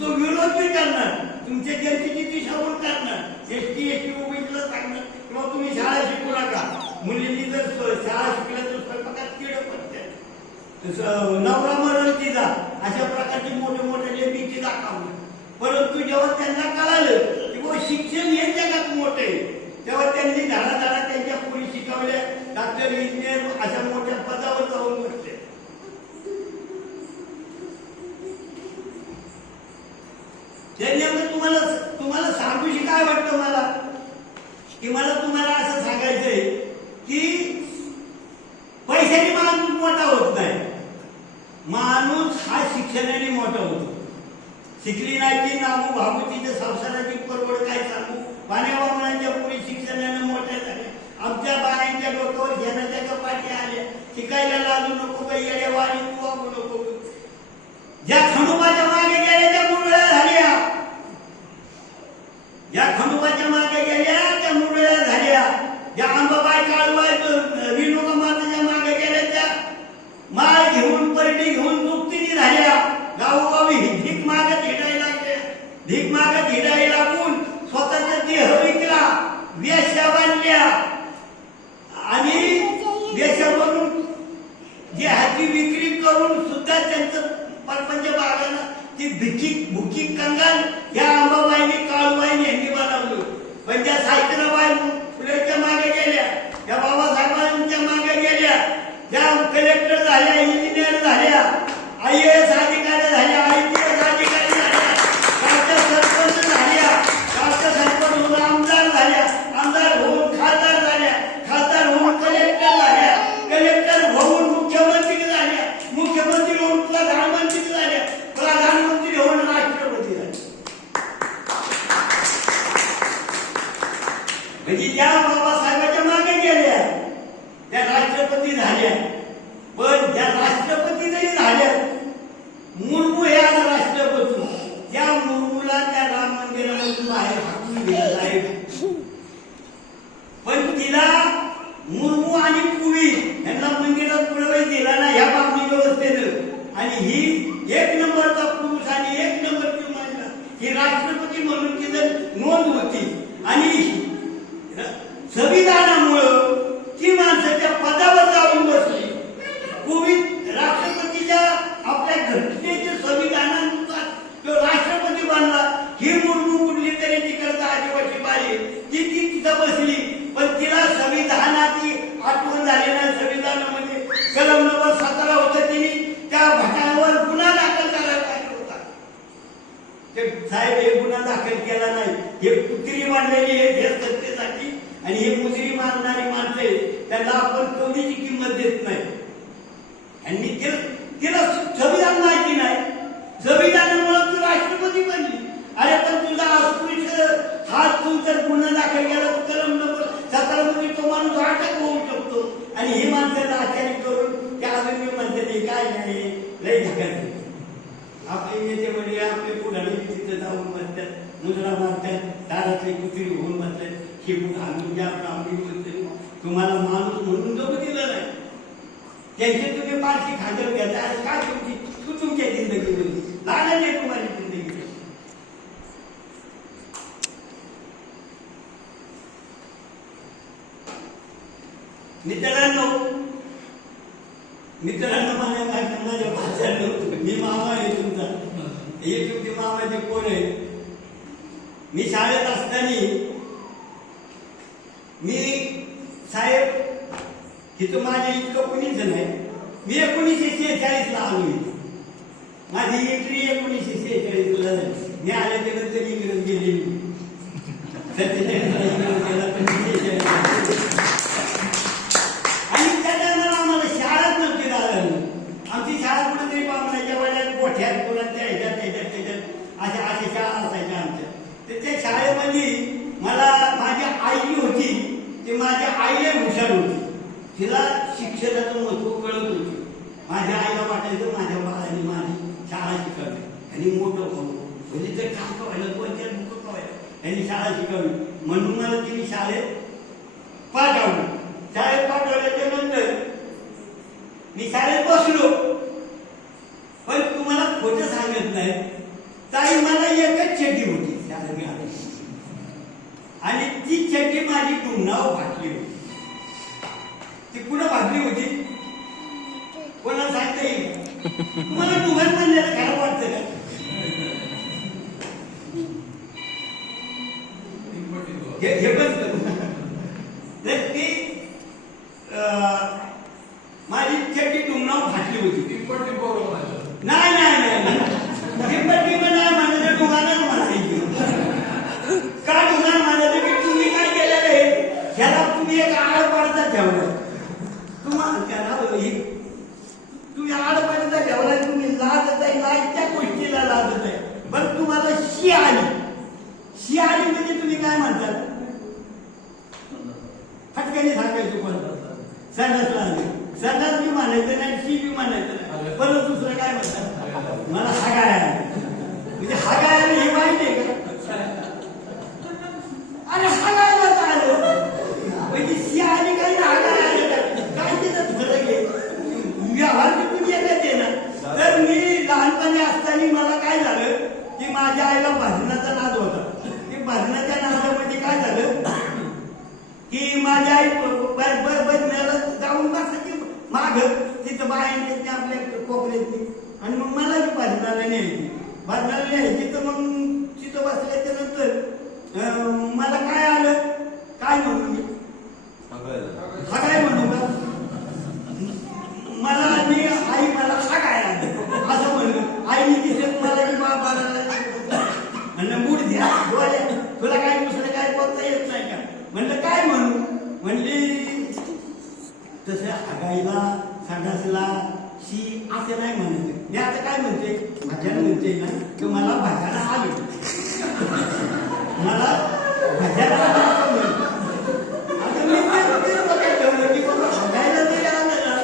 तो विरोध बी करणार, तुमच्या जनतेची दिशाभूल करणार. एसटी ओबीसीला सांगणार किंवा तुम्ही शाळा शिकू नका. मुलींनी जर शाळा शिकल्या तर स्वयंपाकात किड पडते, नवरा मरण तिचा, अशा प्रकारचे मोठे मोठे भीती दाखवले. परंतु जेव्हा त्यांना कळालं की शिक्षण हे जगात मोठे, तेव्हा त्यांनी धडा त्यांच्या पोरी शिकवल्या. डॉक्टर, इंजिनियर अशा मोठ्या पदावर जाऊन बसले. तुम्हाला सांगूशी काय वाटतं मला, की मला तुम्हाला असं सांगायचंय की पैशाने माणूस मोठा होत नाही. माणूस हा शिक्षणाने मोठा होतो. शिकली नाही की नामू भागू, तिच्या संसाराची परवड काय सांगू. वाण्या वामनाच्या पुरी शिक्षणाने मोठ्या झाल्या. आमच्या बायांच्या डोक्यावर घेण्याच्या कपाटी आल्या. शिकायला लाजू नको बाई येड्या वाणी तू वागू नको. ज्या खंडोबाच्या मागे गेल्या त्या मुरळ्या झाल्या. ज्या खंडोबाच्या मागे गेल्या त्या मुरळ्या झाल्या. ज्या अंबाबाई काळूबाई विनोबा माताच्या मागे गेल्या त्या माळ घेऊन परडी घेऊन मुक्तीने झाल्या. गावोगावी भीक मागत हिंडायला लागल्या. भीक मागत हिंडायला लागून स्वतःचा देह विकला, वेश्या बांधल्या. आणि वेश्या बनून देहाची विक्री करून सुद्धा त्यांचं परपंच भागानं ती भुकी कंगाल या अंबाबाईने काळूबाईने यांनी बनवलं. पण त्या सावित्रीबाई फुलेच्या मागे गेल्या, त्या बाबासाहेबांच्या मागे गेल्या, त्या कलेक्टर झाल्या, इंजिनियर झाल्या, IAS अधिकारी झाल्या, IPS अधिकारी झाल्या, गावच्या सरपंच झाल्या, गावच्या सरपंच होऊन आमदार झाल्या, आमदार होऊन खासदार झाल्या, खासदार होऊन कलेक्टर झाल्या, कलेक्टर होऊन मुख्यमंत्री झाल्या, मुख्यमंत्री होऊन प्रधानमंत्री झाल्या, प्रधानमंत्री होऊन राष्ट्रपती झाले. म्हणजे ज्या बाबासाहेबांच्या मागे गेल्या त्या राष्ट्रपती झाल्या. पण ज्या राष्ट्रपती जरी झाल्या, मुर्मू हे आज राष्ट्रपती, त्या मुर्मूला त्या राम मंदिरामधून बाहेर हाकून दिलं आहे. पण तिला मुर्मू आणि पुवी यांना मंदिरात प्रवेश दिला ना ह्या बाबी व्यवस्थेनं. आणि ही 1 नंबरचा पुरुष आणि 1 नंबरची महिला ही राष्ट्रपती म्हणून तिथं नोंद होती. आणि संविधानामुळं ती माणसं त्या पदावर जाऊन बसली. कोविद राष्ट्रपतीच्या आपल्या घटनेच्या संविधानानुसार तो राष्ट्रपती बनला. ही मुर्मू कुठली तरी तिकडचा आदिवासी बाई ती तिथं बसली. पण तिला संविधानाची आठवण झाली नाही. संविधानामध्ये कलम नंबर 17 होतं, तिने त्या भटावर गुन्हा दाखल करायला पाहिजे होता. ते साहेब हे गुन्हा दाखल केला नाही. हे कुत्री मांडलेली आहे सत्तेसाठी आणि हे मुजरी मारणारी माणसं त्यांना आपण कवडीची किंमत देत नाही. आणि तिला संविधान माहिती नाही. संविधानामुळे तू राष्ट्रपती बनली. अरे पण तुझा अस्पृश्य हात तू जर गुन्हा दाखल केला तर कलम नंबर 17 मध्ये तो माणूस अटक होऊ शकतो. आणि ही माणसाला आचार्य करून त्या अजून म्हणते काय नाही लय झकात. आपले नेते म्हणजे आपले पुढारी तिथं जाऊन बसतात, मुजरा मारतात, दारातली कुत्री होऊन बसतात. शिकून आम्ही ज्या ब्राह्मणी तुम्हाला माणूस म्हणून जगू दिलं नाही, त्यांचे तुम्ही पारशी खांदर घ्यायचा आणि काय तुमच्या जिंदगीमध्ये लागत नाही तुम्हाला जिंदगी. मित्रांनो माझ्या भाषांनो, मी मामा आहे तुमचा, हे तुमचे मामाचे कोण आहे? मी शाळेत असताना मी साहेब तिथं माझ्या इतकं कुणीच नाही. मी 1946 ला आलो. माझी एंट्री 1946 ला झाली. मी आल्याच्या नंतर इंग्रज गेले. 47 ला इंग्रज गेला आणि त्या टायमाला आम्हाला शाळाच नव्हती राहिली. आमची शाळा कुठेतरी बामणाच्या वड्यात गोठ्यात कोणाच्या ह्याच्यात अशा शाळा असायच्या आमच्या. तर त्या शाळेमध्ये मला माझी आई होती, ती माझ्या आईला हुशार होती. तिला शिक्षणाचं महत्व कळत होती. माझ्या आईला वाटायचं माझ्या बाळाने माझी शाळा शिकवली आणि मोठं भाऊ म्हणजे तर काय कवायला कोणत्या बुक कवायला त्यांनी शाळा शिकवली म्हणून मला तिने शाळेत पाठवलं. शाळेत पाठवल्याच्या नंतर मी शाळेत बसलो. पण तुम्हाला खोटं सांगत नाही, ताई मला एकच चड्डी होती शाळेत घालायची आणि ती चड्डी माझी टुमणावर फाटली होती. ती कुठं फाटली होती कोणाला सांगता येईल? तुम्हाला टुमण म्हणण्याला खरं वाटतं का? हे पण तर ती माझी चड्डी टुमणावर फाटली होती. नाही टिंपटी पण नाही म्हणायचं, डोंगाला म्हणायची. का डोंगाला म्हणायचं की तुम्ही काय केलेलं आहे ह्याला तुम्ही एक आळ पाडता ठेवलं. तुम्ही आड पाडता ठेवला, तुम्ही लाजत आहे, लाजच्या गोष्टीला लाजत आहे. बरं तुम्हाला शी आली म्हणजे तुम्ही काय म्हणतात? फटक्याने सांगायचं पण संडासला आली. संडास बी म्हणायचं नाही, शी बी म्हणायचं नाही. परत दुसरं काय म्हणतात? मला हागाय म्हणजे हागाय हे माहिती आहे का? अरे हागायला आलं म्हणजे शी आली काही हागाय आलं काय त्याच्यात फरक आहे? व्यवहार तुम्ही येतात आहे ना. तर मी लहानपणी असताना मला काय झालं की माझ्या आईला भाजनाचा नाद होता. ते भाजनाच्या नादामध्ये काय झालं की माझ्या आई बसण्याला जाऊन बसायची माग तिथं बाहेर आपल्या कोपऱ्यातली आणि मग मला बी भाजनाला न्यायची. तर मग तिथं बसल्याच्या नंतर मला काय आलं, काय म्हणू मी हागाय म्हणू का? मला आणि आई मला हागाय असं म्हणलं. आईने तिथे मला मूड द्या डोळ्या, तुला काय दुसरं काय बोलता येत नाही का? म्हणलं काय म्हणू? म्हणली तसं हागायला संडासला शी असं नाही म्हणायचं. मी आता काय म्हणते भाज्याला म्हणते ना की मला भाज्याला आलं, मला भाज्याला आलं. आता मी ते बघायला ठेवलं की बाबा हागायला जरी आलं ना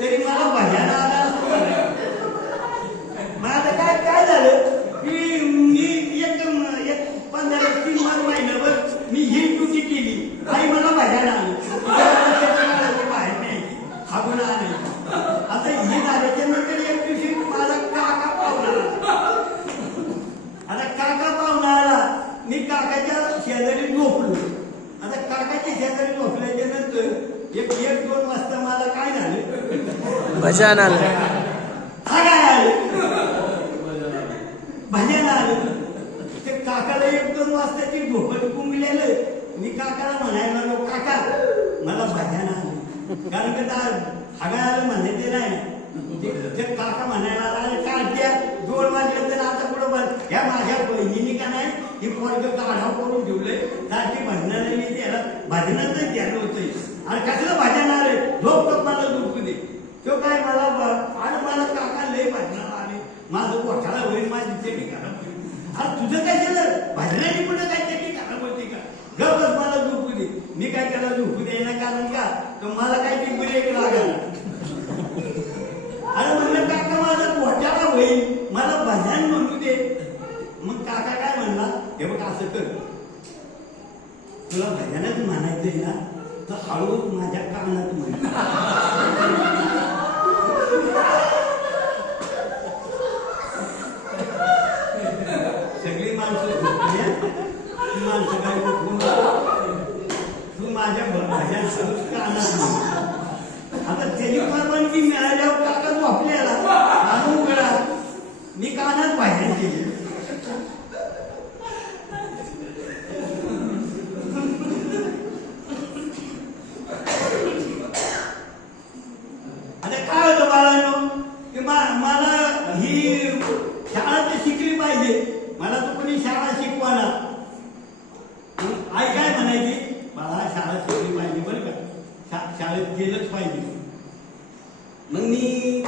तरी मला भाज्याला आला असं म्हणायचं. मग आता काय झालं की मी एक 15-3 महिन्यावर मी ही ड्युटी केली. आई मला भाज्याला आलं बाहेर न्यायची, हागून आणायची. आता ही झाल्याच्या नंतर एक दिवशी माझा काका पाहुणा आला. आता काका पाहुणा आला, मी काकाच्या शेजारी झोपलो. आता काकाच्या शेजारी झोपल्याच्या नंतर 1-2 वाजता मला काय झालं, भजन आलं, हागाय आलं, भजन आलं. ते काकाला 1-2 वाजताची झोपट कुंबलेलं. मी काकाला म्हणायला लागलो, काका मला भजन आलं. कारण का हागाय आलं म्हणायचे नाही. ते काका म्हणायला लागले काढत्या 2 वाजले तर आता पुढं बस. ह्या माझ्या बहिणीने का नाही ही पोरग काढाव करून ठेवलंय सारखी भजनाला मी त्याला भजनाचं ध्यान होतंय. आणि कसलं भजन आलं, झोप मला झोपू दे. तो काय मला आणि मला काका लय भजनाला आले, माझं पोटाला होईल, माझी चेटी खराब होईल. आज तुझं काय झालं भजनाने कुठं काय चेटी खराब होती का? गपच मला झोपू दे. मी काय त्याला झोपू द्यायला कारण का तर मला काय ते ब्रेक लागला. अरे म्हणलं काका माझं पोटाला होईल, मला भजन म्हणू दे. मग काका काय म्हणला, हे बघ असं कर, तुला भजनच म्हणायचंय ना तर हळूच माझ्या कानात म्हण. सगळी माणसं झोपली आहेत. ती माणसं काय उठून तू माझ्या भजन हळूच कानात म्हण. आता त्याची परवानगी मिळाल्यावर काका झोपल्याला आणून उघडा मी कानात भजन केले. आता काय होतं बाळांनो की मला ही शाळा तर शिकली पाहिजे. मला तर कोणी शाळा शिकवाना. आई काय म्हणायची बाळा शाळा शिकली पाहिजे बरं का, शाळेत गेलंच पाहिजे. मग मी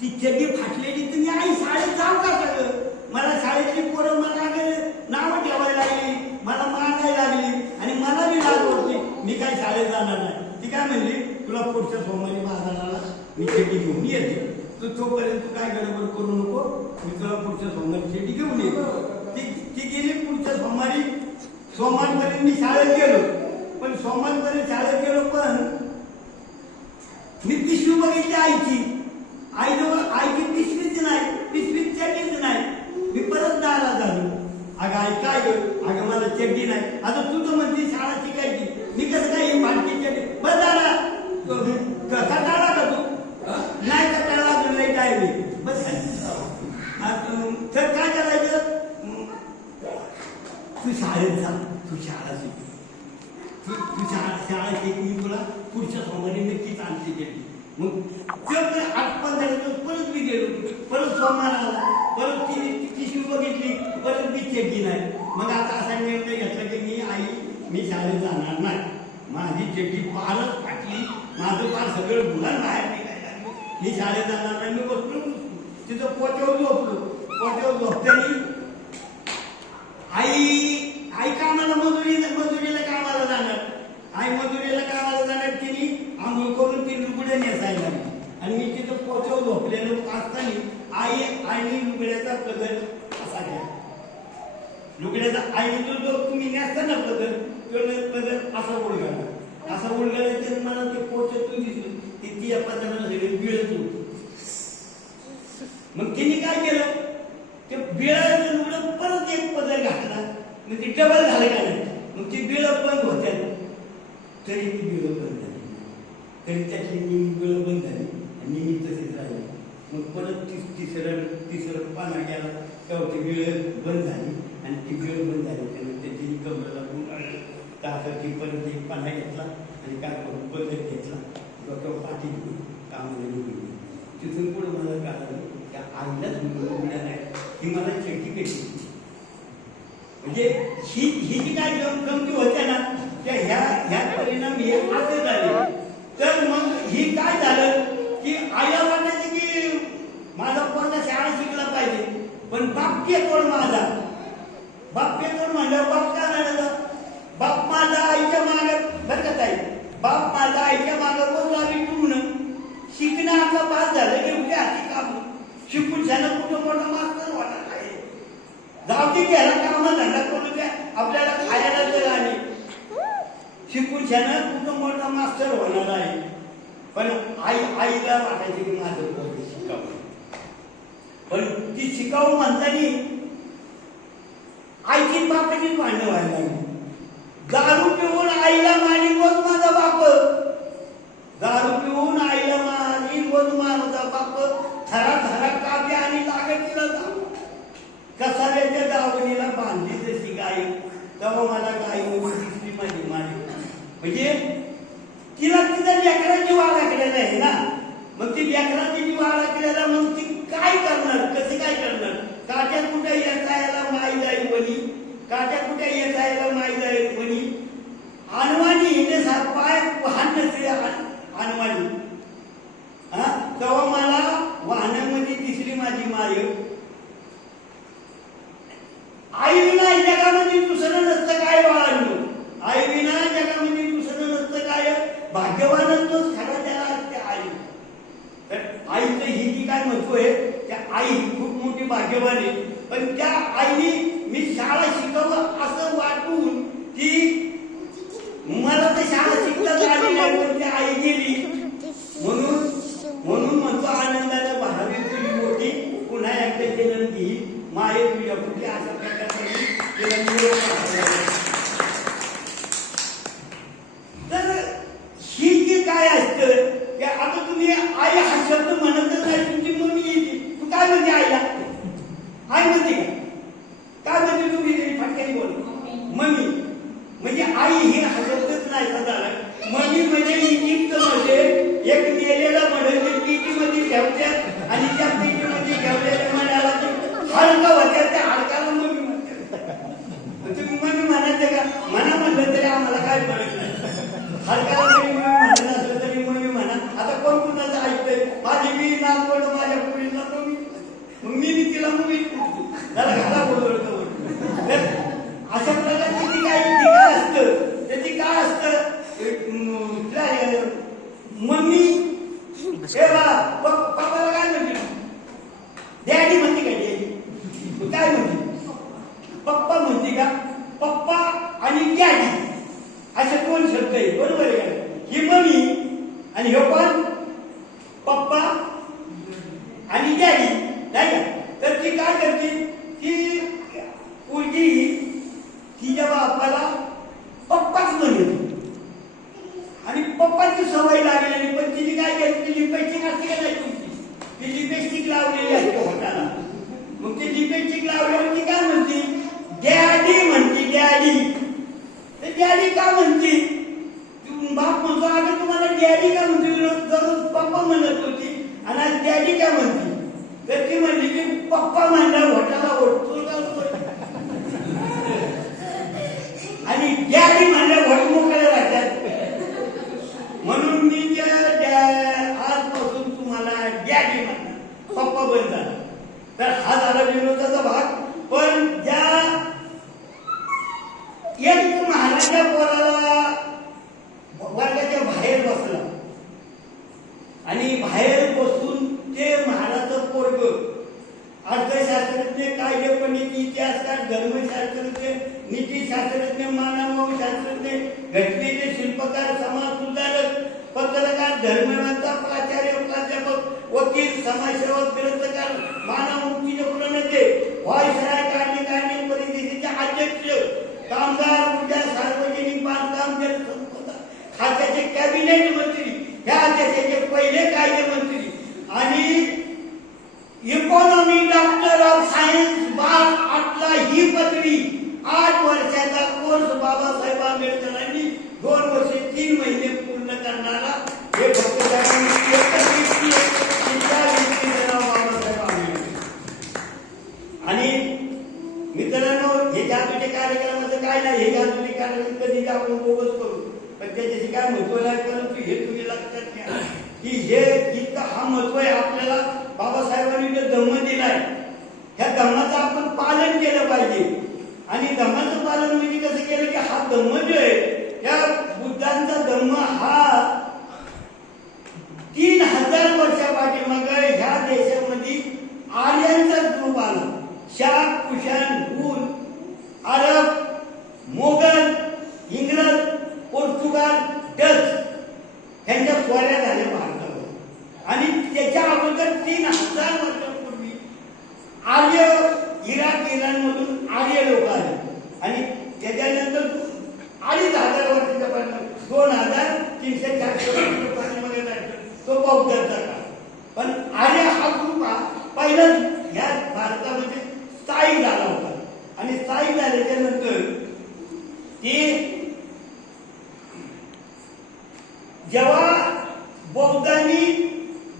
ती चड्डी फाटलेली तर मी आई शाळेत जाऊ का सगळं. मला शाळेतली पोरं मला नावं ठेवायला लागली, मला मारायला लागली आणि मला बी लाज वाटली. मी काय शाळेत जाणार नाही. ती काय म्हणली तुला पुढच्या सोमवारी बाजाराला मी चड्डी घेऊन येते, तू तोपर्यंत तू काय गडबड करू नको, मी तुला पुढच्या सोमवारी चड्डी घेऊन येते. ती गेली पुढच्या सोमवारपर्यंत मी शाळेत गेलो. पण सोमवारपर्यंत शाळेत गेलो पण मी पिशवी बघितली आईची. आईजवळ आईची पिशवीच नाही, पिशवीत चड्डीच नाही. मी परत नाराज झालो. अगं आई काय ग, अगं मला चड्डी नाही. आता तू तर म्हणते शाळा शिकायची, मी कसं काय ही फाटकी चड्डी. बरं दादा कसा टाळा का तू नाही का टाळा अजून नाही काय मी बस तर काय करायचं. तू शाळेत जा, तू शाळा शिक, तू शाळा शिक, मी तुला पुढच्या सोमवारी नक्कीच आणते चड्डी. मग ते 8-15 दिवस परत मी गेलो. परत सोमवार आला, परत ती पिशवी बघितली, परत मी चड्डी नाही. मग आता असा निर्णय घेतला की मी शाळेत जाणार नाही. माझी चड्डी फारच फाटली, माझं फार सगळं मुलांना बाहेर निघायला लागलं. मी शाळेत जाणार नाही. मी बसलो तिथं पोट्यावर झोपलो. पोट्यावर झोपतानी आई कामाला मजुरीला कामाला जाणार. आई मजुरीला कामाला जाणार. तिने आंघोळ करून ती लुगडे नेसायला लागली आणि मी तिथं पोचव झोपलेलो असताना आईने लुगड्याचा पदर असा घ्या. लुगड्याचा आईने जो तुम्ही नेसता ना पदर असा उलगडला. असा उलगडला मला ते पोचतून दिसलं ती या पदराला सगळी बिळत होती. मग तिने काय केलं, ते बिळाचं लुगडं परत एक पदर घातला. मग ती डबल झालं का नाही. मग ती बिळं बंद होत्या तरी ती बिळं बंद झाली. तरी त्याची बिळं बंद झाली आणि मी तशीच राहिली. मग परत तिसरं पाना गेला तेव्हा ती बिळं बंद झाली आणि ती बिळं बंद झाली. त्यामुळे त्याची कमरेला त्यासाठी परत एक पाना घेतला आणि काय करून पदर घेतला, डोक्यावर पाठी घेऊन कामाला निघून. तिथून पुढे मला कळालं त्या आईलाच उघड्या नाही ही मला चड्डी कशी. म्हणजे ही जी काय गमती होत्या ना त्या ह्या परिणाम हे असे झाले. तर मग ही काय झालं की आईला वाटायचं की माझा पोरगा शाळा शिकला पाहिजे. पण बाप पेतोड माझा, बाप पेतोड म्हणल्यावर बाप काय म्हणायचा, बाप माझा आईच्या मागे बरं का ताई, बाप माझा आईच्या मागे रोज लागली टुमणं. शिकणं आपला पास झालं की उद्या हाती काम शिकून त्यानं कुठं मोठा मास्तर वाटत आहे. गावठी घ्यायला कामं धंदा करू द्या आपल्याला खायला तर आणि शिकून त्यानं कुठं मोठा मास्तर होणार आहे. पण आईला वाटायचं की माझं पोरगं शिकावं. पण ती शिकावं म्हणतानी आईची बापाची भांडणं व्हायला लागली. दारू पिऊन आईला मारी रोज माझा बाप, दारू पिऊन आईला मारी रोज माझा बाप. थरा काव्य आणि लागतीला जाऊ कसाऱ्याच्या दावणीला बांधली जशी गाई, तेव्हा मला गाई दिसली माझी मारी. म्हणजे तिला तिचा लेकराची वाढ आखलेला आहे ना. मग ती लेकराची जी वाढ आखलेला मग ती काय करणार, कसे काय करणार. काट्या कुठे येतायला माई जाईल वणी, काट्या कुठे येतायला माई जाईल वणी. अनवाणी हिने पाय वाहन नसते अनवाणी. तेव्हा मला वाहनामध्ये दिसली माझी माय. आई विना जगामध्ये दुसरं नसतं काय बाळांनो, आई विना जगामध्ये दुसरं नसतं काय. भाग्यवानच तोच खरा त्याला असते आई. तर आईचं ही जी काय म्हणतोय त्या आई खूप मोठी भाग्यवान आहे. पण त्या आईने मी शाळा शिकावं असं वाटून ती मला तर शाळा शिकताच आली नाही, पण ती आई गेली म्हणून म्हणून म्हणतो आनंदाने भावी तुझी मोठी पुन्हा एकदा जन्म घेईल माये तुझ्या पुढे अशा प्रकारचे तिला निरोप पाठवला. तर ही जी काय असतं की आता तुम्ही आई हा शब्द म्हणतच नाही, तुमची मम्मी येते, तू काय म्हणते आईला? आई म्हणते का? काय म्हणते तुम्ही फटक्याने बोल मम्मी, म्हणजे आई हे हा शब्दच नाही झाला. मम्मी म्हणजे इजिप्तमध्ये एक मेलेला मडल पेटीमध्ये ठेवतात आणि त्या पेटीमध्ये ठेवलेल्या मडाला हाडकं होत्या, त्या हाडकाला मम्मी म्हणतात. तुम्ही मम्मी म्हणायचं का? म्हणा म्हणलं तरी आम्हाला काय फरक नाही. हाडकाला जरी मम्मी म्हणत असलं तरी मम्मी म्हणा. आता कोण कुणाचं ऐकतंय? माझी मी नागवड माझ्या पुढीला मम्मी, मग मी तिला मम्मी त्याला घाला बोलवतो. अशा प्रकारची ती काय असतं, त्याची काय असतं मम्मी हे पप्पाला काय म्हणते? डॅडी म्हणते का? डॅडी काय म्हणते? पप्पा म्हणते का? पप्पा आणि डॅडी असे दोन शब्द आहे, बरोबर आहे का? ही मम्मी आणि हे पण पप्पा आणि डॅडी नाही का? तर ती काय करते? ती पोरगी तिच्या बापाला पप्पाच म्हणते आणि पप्पाची सवय लागलेली, पण तिने काय केली? ती लिपस्टिक असते का नाही तुमची? ती लिपस्टिक लावलेली असते होटाला. मग ती लिपस्टिक लावल्यावर ती काय म्हणते? डॅडी म्हणते, डॅडी. तर डॅडी का म्हणते? बाप म्हणतो अगं तुम्हाला डॅडी का म्हणते? दररोज पप्पा म्हणत होती आणि आज डॅडी का म्हणते? तर ती म्हणली की पप्पा म्हणलं होटाला ओढतो आणि डॅडी म्हणलं भट मोकळे राहतात. म्हणून मी आजपासून तुम्हाला डॅडी म्हणणार, पप्पा बनतात. तर हा झाला विनोदाचा भाग. पण ज्या एक महाराजा पोराला वर्गाच्या बाहेर बसला आणि बाहेर बसून ते महाराज पोरग अर्थशास्त्रज्ञ, कायदेपणिकी, इतिहासकार, धर्मशास्त्रज्ञ, नीतिशास्त्रज्ञ, मानव शास्त्रज्ञ, घटनेचे शिल्पकार, समाज सुधारक, पत्रकार, धर्मवेत्ता, प्राचार्य, प्राध्यापक, वकील, समाजसेवक, ग्रंथकार, मानव मुक्तीचे प्रणेते, व्हाईसराय, कार्यकारिणी परिषदेचे अध्यक्ष, कामगार, ऊर्जा, सार्वजनिक बांधकाम, जलसंपदा खात्याचे कॅबिनेट मंत्री, ह्या देशाचे पहिले कायदेमंत्री आणि इकॉनॉमी डॉक्टर ऑफ सायन्स बार आटला ही पदवी 8 वर्षाचा कोर्स बाबासाहेब आंबेडकरांनी 2 वर्ष 3 महिने पूर्ण करणारा हे बाबासाहेब आंबेडकर. आणि मित्रांनो, हे जादूचे कार्यक्रमाचं काय नाही, हे जादूचे कार्यक्रम कधी आपण बोगस करू, पण त्याच्याशी काय महत्व नाही. परंतु हे तुम्ही लक्षात घ्या की हे इतकं हा महत्व आहे आपल्याला. बाबासाहेबांनी जो धम्म दिलाय, ह्या धम्माचं आपण पालन केलं पाहिजे. आणि धम्माचं पालन म्हणजे कसं केलं की हा धम्म जो आहे, त्या बुद्धांचा धम्म हा 3000 वर्षापाठीमाग ह्या देशामध्ये आर्यांचा ग्रुप आला. शाक, कुशाण, हुन, अरब, मोगल, इंग्रज, पोर्तुगाल, डच ह्यांच्या स्वाऱ्या झाल्या भारतावर. आणि त्याच्या अगोदर 3000 वर्षांपूर्वी आर्य इराण मधून आर्य लोक आले आणि त्याच्यानंतर 2500 वर्षाच्या पाठीमागे 2300-400 वर्षाच्या तो बौद्धांचा काळ. पण आर्य हा ग्रुप हा पहिलाच ह्या भारतामध्ये स्थायिक झाला होता. आणि स्थायिक झाल्याच्या नंतर ते जेव्हा बौद्धांनी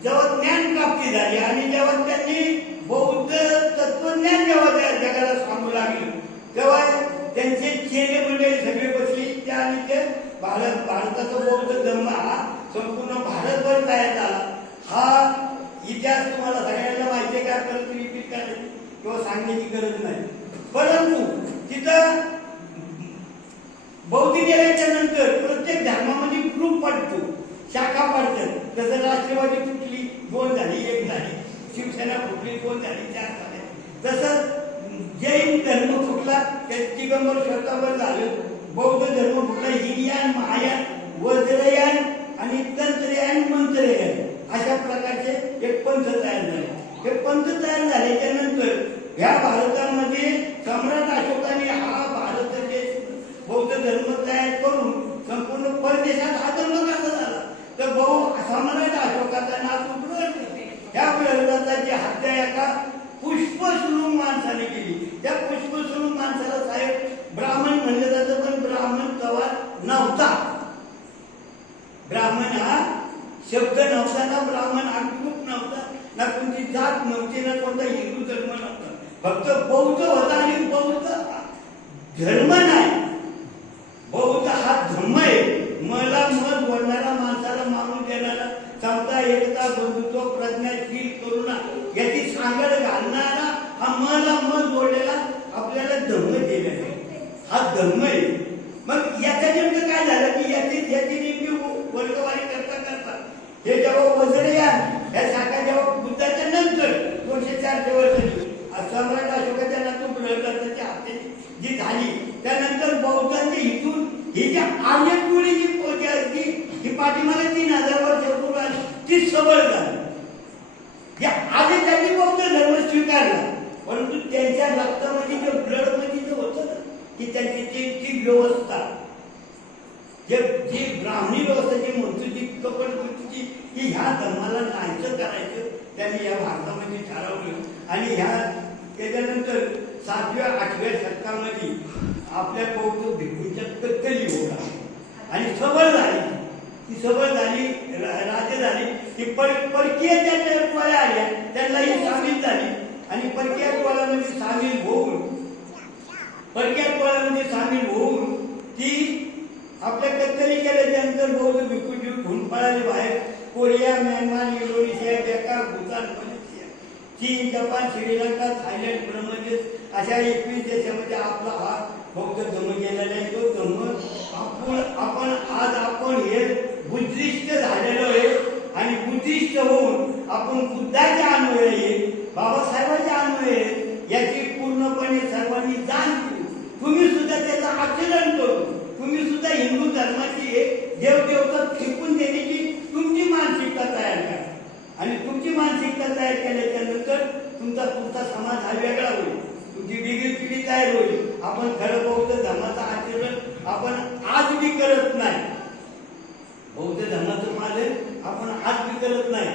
ज्ञान प्राप्ती झाली आणि जेव्हा त्यांनी बौद्ध तत्वज्ञान जेव्हा जगाला सांगू लागले, तेव्हा त्यांचे चेले मंडळी सगळे बसले त्या आणि ते भारताचा बौद्ध धर्म हा संपूर्ण भारतभर तयार झाला. हा इतिहास तुम्हाला सगळ्यांना माहिती आहे का? परंतु रिपीट करायची किंवा सांगण्याची गरज नाही. परंतु तिथं बौद्ध गेल्याच्या नंतर प्रत्येक धर्मामध्ये ग्रुप पडतो, शाखा पडतात. जसं राष्ट्रवादी फुटली 2 झाली, 1 झाली, शिवसेना फुटली 2 झाली, 4 झाले. तसं जैन धर्म फुटला, दिगंबर श्वेतांबर झालं, बौद्ध धर्म कुठला हिनयान, महायान, वज्रयान आणि तंत्रयान, मंत्रयान अशा प्रकारचे एक पंथ तयार झाले. हे पंथ तयार झाल्याच्या नंतर या भारतामध्ये सम्राट अशोकाने हा भारत देश बौद्ध धर्म तयार करून संपूर्ण परदेशात हा धर्म कसा झाला तर सम्राट अशोकाचा नाव उघडला. त्या प्रहलादाची हत्या एका पुष्पसुरूप माणसाने केली. त्या पुष्पसुरूप माणसाला साहेब ब्राह्मण म्हणलं जातं, पण ब्राह्मण तेव्हा नव्हता. ब्राह्मण हा शब्द नव्हता ना, ब्राह्मण हा ग्रुप नव्हता ना, कोणती जात नव्हती ना, कोणता हिंदू धर्म नव्हता. फक्त बौद्ध होता आणि बौद्ध धर्म नाही, बौद्ध हा धर्म आहे. मला मत बोलणारा, माणसाला मानून देणारा, समता एकता बंधुत्व प्रज्ञाशील करुणा याची सांगड घालणारा हा मला मत बोललेला आपल्याला धर्म दिला आहे. हा धर्म आहे. मग याच्या नेमकं काय झालं की याची नेमकी वर्गवारी करता करता हे जेव्हा वज्रयान या शाखा जेव्हा बुद्धाच्या नंतर 204 वर्षांनी सम्राट अशोकाच्या नंतर प्रहलादाच्या हत्या जी झाली त्यानंतर बौद्धांच्या इथून ही जी आर्य पिढी जी पाठीमागे 3000 वर्षापूर्वी आली ती सबळ झाली. या आधी त्यांनी बौद्ध धर्म स्वीकारला, परंतु त्यांच्या रक्तामध्ये जे ब्लड मध्ये जे होतं ना की त्यांची ती व्यवस्था जी ब्राह्मणी व्यवस्था जी म्हणतो जी कपडवृत्तीची की ह्या धर्माला नाहीचं करायचं त्यांनी या भारतामध्ये ठरवलं. आणि ह्या त्याच्यानंतर 7व्या 8व्या शतकामध्ये आपल्या बौद्ध भिक्खूंच्या कत्तली होता आणि सबळ झाली. ती सबळ झाली, राज्य झाली. ती परकीय ज्या टोळ्या आल्या त्यांनाही सामील झाली आणि परकीय टोळ्यामध्ये सामील होऊन ती आपल्या कत्तली केल्याच्यानंतर बौद्ध भिक्खू घेऊन पळाले बाहेर. कोरिया, म्यानमार, इंडोनेशिया, बेकार, भूतान, मलेशिया, चीन, जपान, श्रीलंका, थायलंड, ब्रह्मदेश अशा 21 देशामध्ये आपला हा बौद्ध धर्म गेलेला आहे. तो धर्म आपण हे बुद्धिस्ट झालेलो आहे आणि बुद्धिस्ट होऊन आपण बुद्धाचे अन्वय आहे, बाबासाहेबांचे अन्वय आहे याची पूर्णपणे सर्वांनी जाण घेऊ. तुम्ही सुद्धा त्याचं आचरण करू. तुम्ही सुद्धा हिंदू धर्माची देवदेवता फेकून देण्याची तुमची मानसिकता तयार करा आणि तुमची मानसिकता तयार केल्याच्या नंतर तुमचा पुढचा समाज हा वेगळा होईल. तुमची वेगळी पिढी तयार होईल. आपण खरं बौद्ध धर्माचं आचरण आपण आज बी करत नाही. बौद्ध धर्माचं पालन आपण आज बी करत नाही.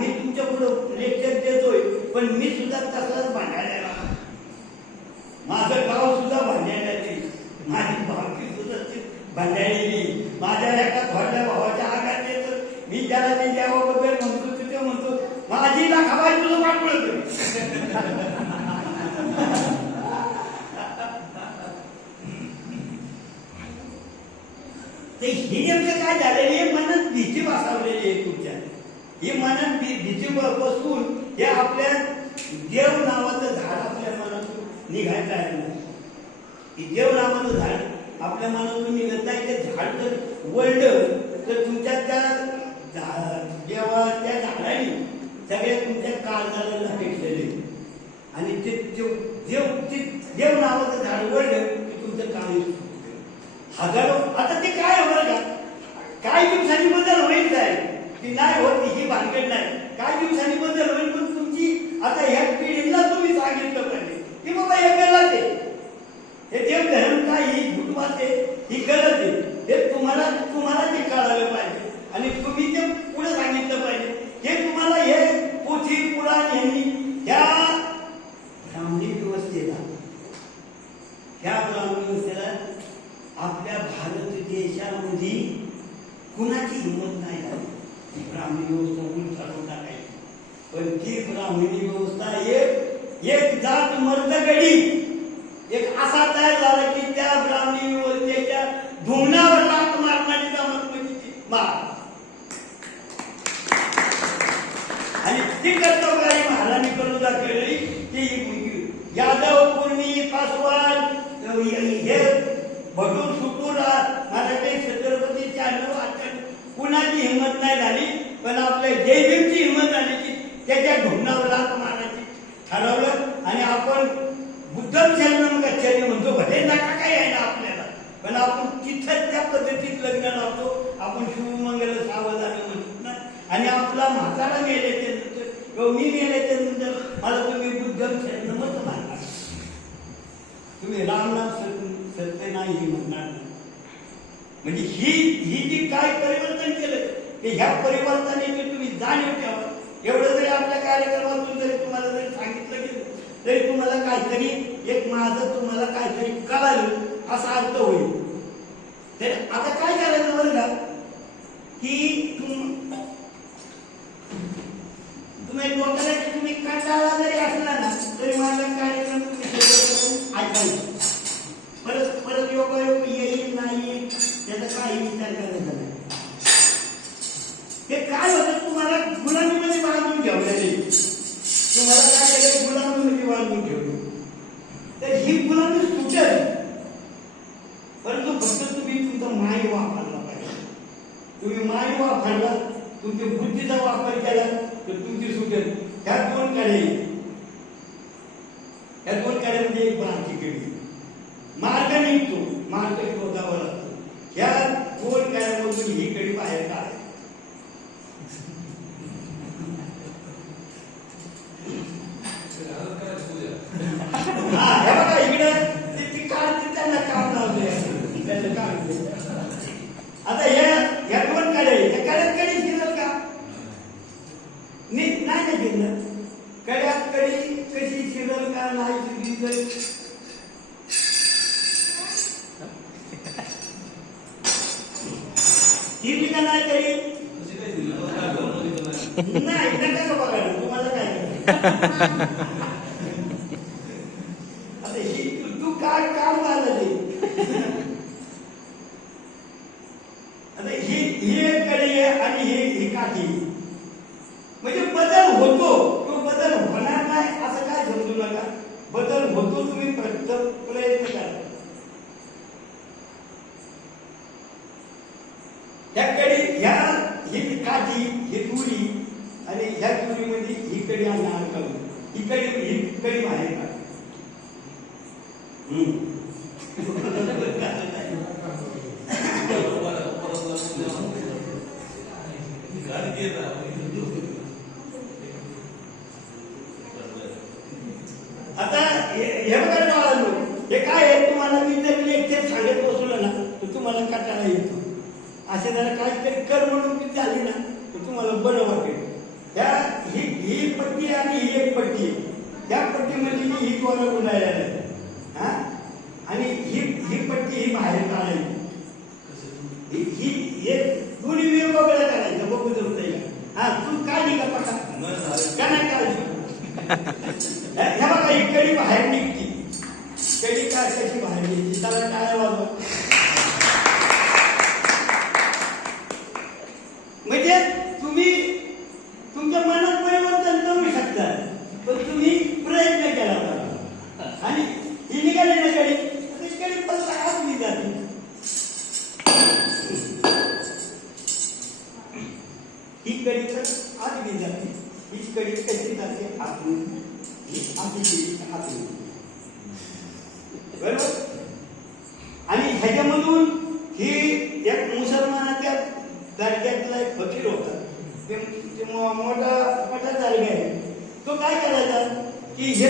मी तुमच्या पुढे लेक्चर देतोय पण मी सुद्धा तसाच भांडायला, माझं गाव सुद्धा भांडायला, माझी भावकी सुद्धा भांडायली. माझ्या एका थोड्या भावाच्या आघात येतं मी त्याला ते देवाबद्दल म्हणतो तिथे म्हणतो माझी लाखाबाई तुझं वाटलं ते ही नेमकं काय झालेली आहे. मनात भीती बसवलेली आहे तुमच्या. ही मनात भीती बसून हे आपल्या देव नावाचं झाड आपल्या मनातून निघायचं आहे ना. देव नावाचं झाड आपल्या मनातून निघत नाही. ते झाड जर वळलं तर तुमच्या त्या जेव्हा त्या झाडाने सगळ्या तुमच्या काळजाला लपेटलेले आणि ते देव नावाचं झाड वळलं की तुमचं काळ हजारो. आता ते काय होणार का काही दिवसांनी बदल होईल काय की नाही होत ही भानगड नाही. काही दिवसांनी बदल होईल पण तुमची आता ह्या पिढीला तुम्ही सांगितलं पाहिजे की बाबा हे गलत आहे, हे देव धर्म काय ही झुटवात आहे, ही गलत आहे. हे तुम्हाला ते कळालं पाहिजे आणि तुम्ही ते पुढे सांगितलं पाहिजे. हे तुम्हाला हे पोथी पुराण यांनी ह्या ब्राह्मणी व्यवस्थेला आपल्या भारत देशामध्ये कुणाची हिंमत नाही झाली ब्राह्मणी व्यवस्था उलट काढून टाकायची. पण ती ब्राह्मणी व्यवस्था एक जात मर्दगडी एक असा तयार झाला की त्या ब्राह्मणी व्यवस्थेच्या धुमणावर लाथ मारणारी जमात म्हणजे मार आणि ती कर्तव्यकारी महाराणी करून दाखवली की यादव, कुर्मी, पासवान हे भटूर सुटूर मराठी छत्रपती चालू आचरण कुणाची हिंमत नाही झाली. पण आपल्या जयभीमची हिंमत झाली की त्याच्या ढुंगणावर लाथ मारायची ठरवलं आणि आपण बुद्धम शरणम गच्छामी म्हणतो. भले नका काय आहे ना आपल्याला पण आपण तिथंच त्या पद्धतीत लग्न लावतो. आपण शुभमंगल सावधान म्हणतो ना. आणि आपला म्हातारा मेल्याच्या नंतर किंवा मी मेल्याच्या नंतर मला तुम्ही बुद्धम शरणमच मानणार, तुम्ही रामनाम सत्य नाही म्हणणार नाही. म्हणजे ही जी काय परिवर्तन केलं की ह्या परिवर्तनाची तुम्ही जाणीव ठेवा. एवढं जरी आपल्या कार्यक्रमातून जरी तुम्हाला जरी सांगितलं गेलं तरी तुम्हाला काहीतरी एक माझं तुम्हाला काहीतरी कळालं असा अर्थ होईल. तर आता काय करायचं बरं का की तुम्ही लोकांना तुम्ही कंटाळा जरी असला ना तरी माझा कार्यक्रम तुम्ही ऐकायचं. परत परत योगायोग येईल नाही त्याचा काही विचार करायचा नाही. हे काय होतं तुम्हाला गुलामीमध्ये बांधून ठेवलेले, तुम्हाला काय केलं गुलामीमध्ये बांधून ठेवलं. तर ही गुलामी सुटेल, परंतु फक्त तुम्ही तुमचा माइंड वापरला पाहिजे. तुम्ही माइंड वापरला, तुमच्या बुद्धीचा वापर केला तर तुमची सुटेल. ह्या दोन कडे म्हणजे एक बारकी कडी मार्ग निघतो, मार्ग शोधावा लागतो. ह्या दोन कड्यामधून ही कडी बाहेर काढायची. हे बघा इकडे ती काढते त्यांना काम लावते त्याचं काढते. आता ह्या दोन कडे ह्या कड्यात कडी शिरल का नाही ना शिरलं. कड्यात कडी कशी शिरल का नाही शिरली शिरली का नाही कडी नाही नका बघा तुम्हाला काय आता ही तू काय काम झालं आता ही एक कडी आहे आणि ही काठी. म्हणजे बदल होतो, तो बदल होणार नाही असं काय समजू नका. बदल होतो, तुम्ही प्रयत्न करा. ह्या कडी ही काठी ही दुरी आणि ह्या दुरीमध्ये ही कडी आणणार करू. ही कडी बाहेर काढ. आता हे बघा बाळांनो, हे काय आहे तुम्हाला मी जर लेक्चर सांगत बसलो ना तर तुम्हाला कंटाळा येतो. असे जरा काहीतरी करमणूक झाली ना तर तुम्हाला बरं वाटेल. ही पट्टी आणि ही एक पट्टी आहे. त्या पट्टीमध्ये ही द्वारा गुंडाळलेला आहे हा आणि ही पट्टी ही बाहेर काढायची. ही एक दोन्ही वेगवेगळ्या करायचं बघू जमता येईल. हा तू काय निघा पटा का नाही काढायची. ह्या बघा ही कडी बाहेर निघती. कडी काय कशी बाहेर निघते त्याला काय वाजवा. म्हणजे तुम्ही तुमच्या मनात परिवर्तन करू शकता पण तुम्ही प्रयत्न केला पाहिजे. आणि ही निघाली ना कडी पण आत मी जाते. ही कडी तर आत मी जाते. ही कडी कशी जाते आतून. ही आतून बरोबर. आणि ह्याच्यामधून ही एक मुसलमानाच्या दर्ग्यातला एक फकीर होता. मोठा दर्गा आहे. तो काय करायचा की हे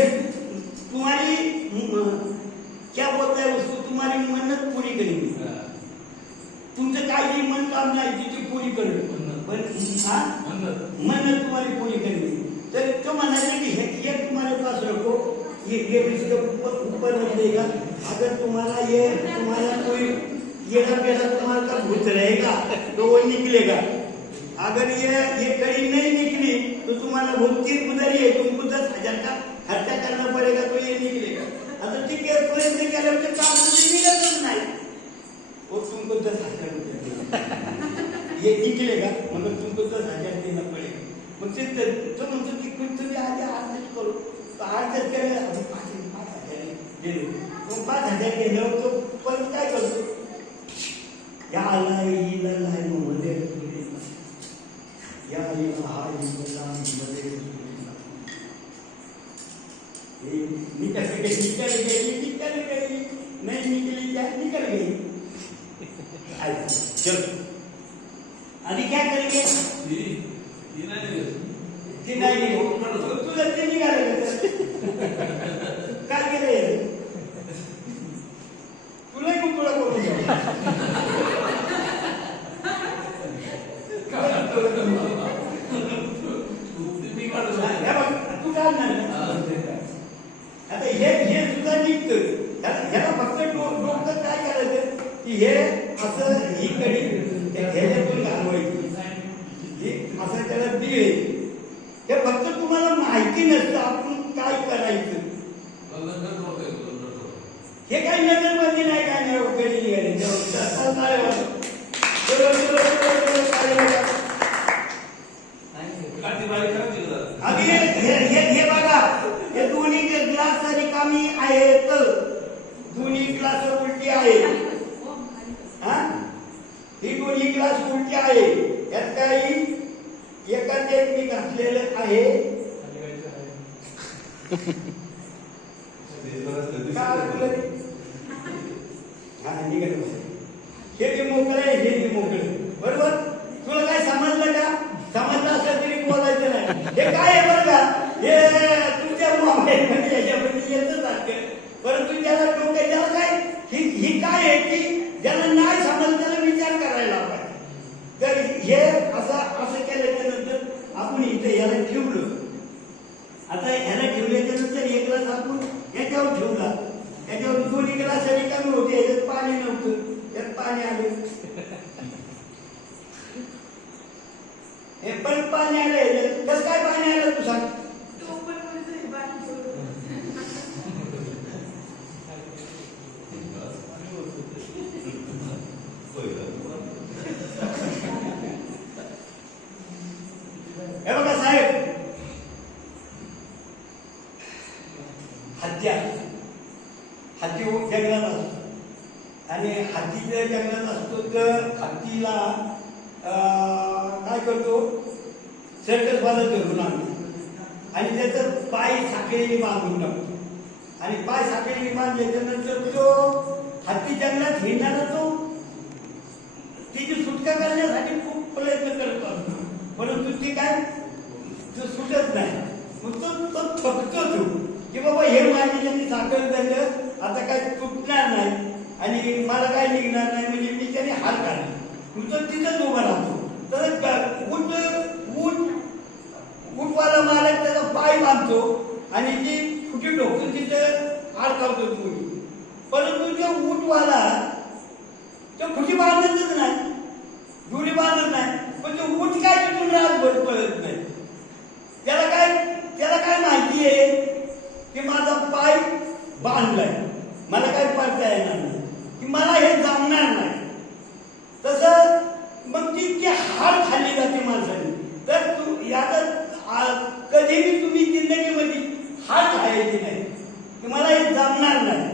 तुम्हारी क्या बोलता है उसको, तुम्हारी मन्नत पूरी करेंगे. तुमचं काही मनकामना आहे तिची पूरी करेल पण मन्नत तुम्हारी पूरी करेंगे. तर तो म्हणायचा की ये तुम्हारे पास रखो, ये इसके ऊपर रख देगा. अगर तुम्हाला कोई येड़ा बेड़ा तुम्हारे का भूत रहेगा तो वो निकलेगा. अगर ये कड़ी नहीं निकली तो तुम्हारा भूत की गुजरी है, तुमको 10,000 का खर्चा करना पड़ेगा तो ये निकलेगा. आता ठीक है प्रयत्न केल्यावर काम निघतच नाही. वो तुमको 10,000 रुपये देगा. ये निकलेगा मगर तुमको 10,000 देना पड़ेगा. मग ते तो म्हणतो की तुम्ही आधी आर्थिक करू. तो आर्थिक केलं आधी 5,000 गेले. मग 5,000 गेल्यावर तो परत काय करतो या अल्लाह इल्लल्लाह मुहम्मद रसूलुल्लाह या इलाहा इल्लल्लाह मुहम्मद रसूलुल्लाह. निकल गई नहीं निकली क्या निकल गई. चलो अभी क्या करेंगे ती नाही तुला ते निघालं काय केलंय तुला खूप तुला बोलू तू काय आता हे सुद्धा निघतं ह्याला फक्त डोकं काय करायचं की हे असं ही कडी ह्याच्यातून घालवायची असं त्याला दिले हे फक्त तुम्हाला माहिती नसतं आपण काय करायचं हे काही नजरबंदी नाही काय नाही कडी निघाली हे बघा हे दोन्ही ग्लास रिकामी आहेत दोन्ही ग्लास उलटी आहेत ही दोन्ही ग्लास उलटी आहे यात काही एकाच एक मी घातलेलं आहे हे बी मोकळं आहे हे बी मोकळं बरोबर तुला काय समजलं का समजलं असं तरी बोलायचं नाही हे काय आहे बरं का हे तुमच्या मोबाईल मध्ये याच्यामध्ये येतच सारखं परंतु त्याला डोकं त्याला काय ही काय आहे की ज्याला नाही समजलं त्याला विचार करायला पाहिजे तर हे असं केल्याच्या नंतर आपण इथे याला ठेवलं आता ह्याला ठेवल्याच्या नंतर एक ग्लास आपण याच्यावर ठेवला याच्यावर दोन्ही ग्लास रिकामी होते याच्यात पाणी नव्हतं त्यात पाणी आलं हे पण पाणी आलं कसं काय पाणी आलं तू सांग हे बघा साहेब हत्ती जंगलात असतो आणि हत्ती जर जंगलात असतो तर हत्तीला काय करतो सर्कस वाला धरून आणतो आणि त्याचं पाय साखळीने बांधून टाकतो आणि पाय साखळीने बांधल्याच्या नंतर तो हत्ती जंगलात हिंडणारा तो तिची सुटका करण्यासाठी खूप प्रयत्न करत असतो परंतु ती काय तो सुटत नाही मग तो थकतो तो की बाबा हे माझी त्यांनी साखर धरलं आता काय तुटणार नाही आणि मला काय निघणार नाही म्हणजे मी त्याने हात काढले मग तो तिथंच उभा राहतो तर उठवाला मालक त्याचा पाय बांधतो आणि ती फुटी ढोकून तिथं अडकावतो तुम्ही परंतु ते उठवाला तो फुटी बांधतच नाही दुरी बांधत नाही पण तो ऊट काय तिथून राहत पळत नाही त्याला काय माहिती आहे की माझा पाय बांधलाय मला काय पडता येणार नाही की मला हे जमणार नाही तसं मग ती हार खाल्ली जाते माणसाने तर तू यात कधीही तुम्ही जिंदगीमध्ये हार खायची नाही की मला हे जमणार नाही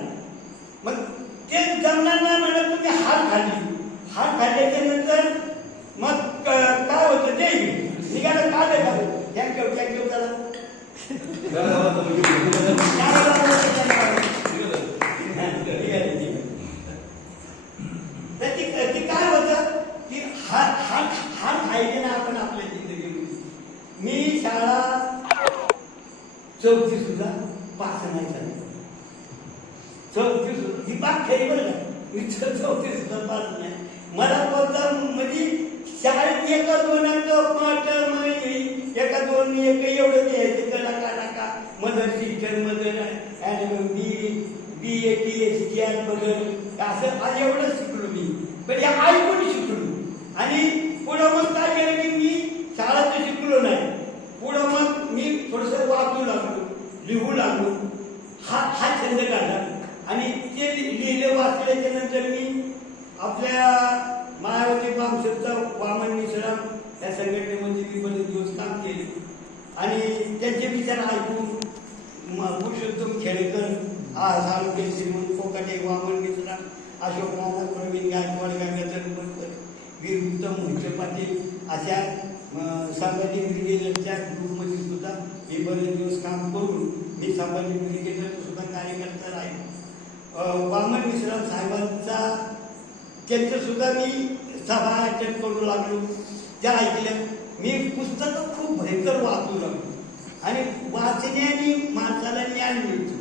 मग ते जमणार नाही म्हणत तुम्ही हार खाल्ल्याच्या नंतर मग काय होतं ते निघालं का देतात थँक्यू चला ती काय होतं की हार खायचे ना आपण आपल्या जिंदगीमध्ये मी शाळा चौथी सुद्धा पास नाही झाली चौथी सुद्धा ही बाग खेळी बरं का मी चौथी सुद्धा पास नाही मला कोणता म्हणजे शाळेत एका दोन पाठ एका दोन एक एवढं द्यायचं कलाकारा mother teacher mother BA TSTR mother असं आज एवढं शिकलो मी पण या ऐकून शिकलो आणि पुढं मग काय केलं की मी शाळा तर शिकलो नाही पुढं मग मी थोडंसं वाचू लागलो लिहू लागलो हा छंद काढला आणि ते लिहिले वाचल्याच्या नंतर मी आपल्या मायावती बामशेरचा वामन मिश्राम या संघटनेमध्ये मी बरेच दिवस काम केले आणि त्यांचे विचार ऐकून पुरुषोत्तम खेडेकर साळुंखे श्रीमंत कोकाटे वामन मिश्राम अशोक नाना प्रवीण गायकवाड गंगाधर बनकर वीर उत्तम मोहिते पाटील अशा संभाजी ब्रिगेडच्या ग्रुपमध्ये सुद्धा मी बरेच दिवस काम करून मी संभाजी ब्रिगेडचा सुद्धा कार्यकर्ता राहिलो वामन मिश्राम साहेबांचा त्यांचं सुद्धा मी सभा अटेंड करू लागलो, त्या ऐकल्या. मी पुस्तकं खूप भयंकर वाचू लागलो आणि वाचण्याने माणसाला ज्ञान मिळतं,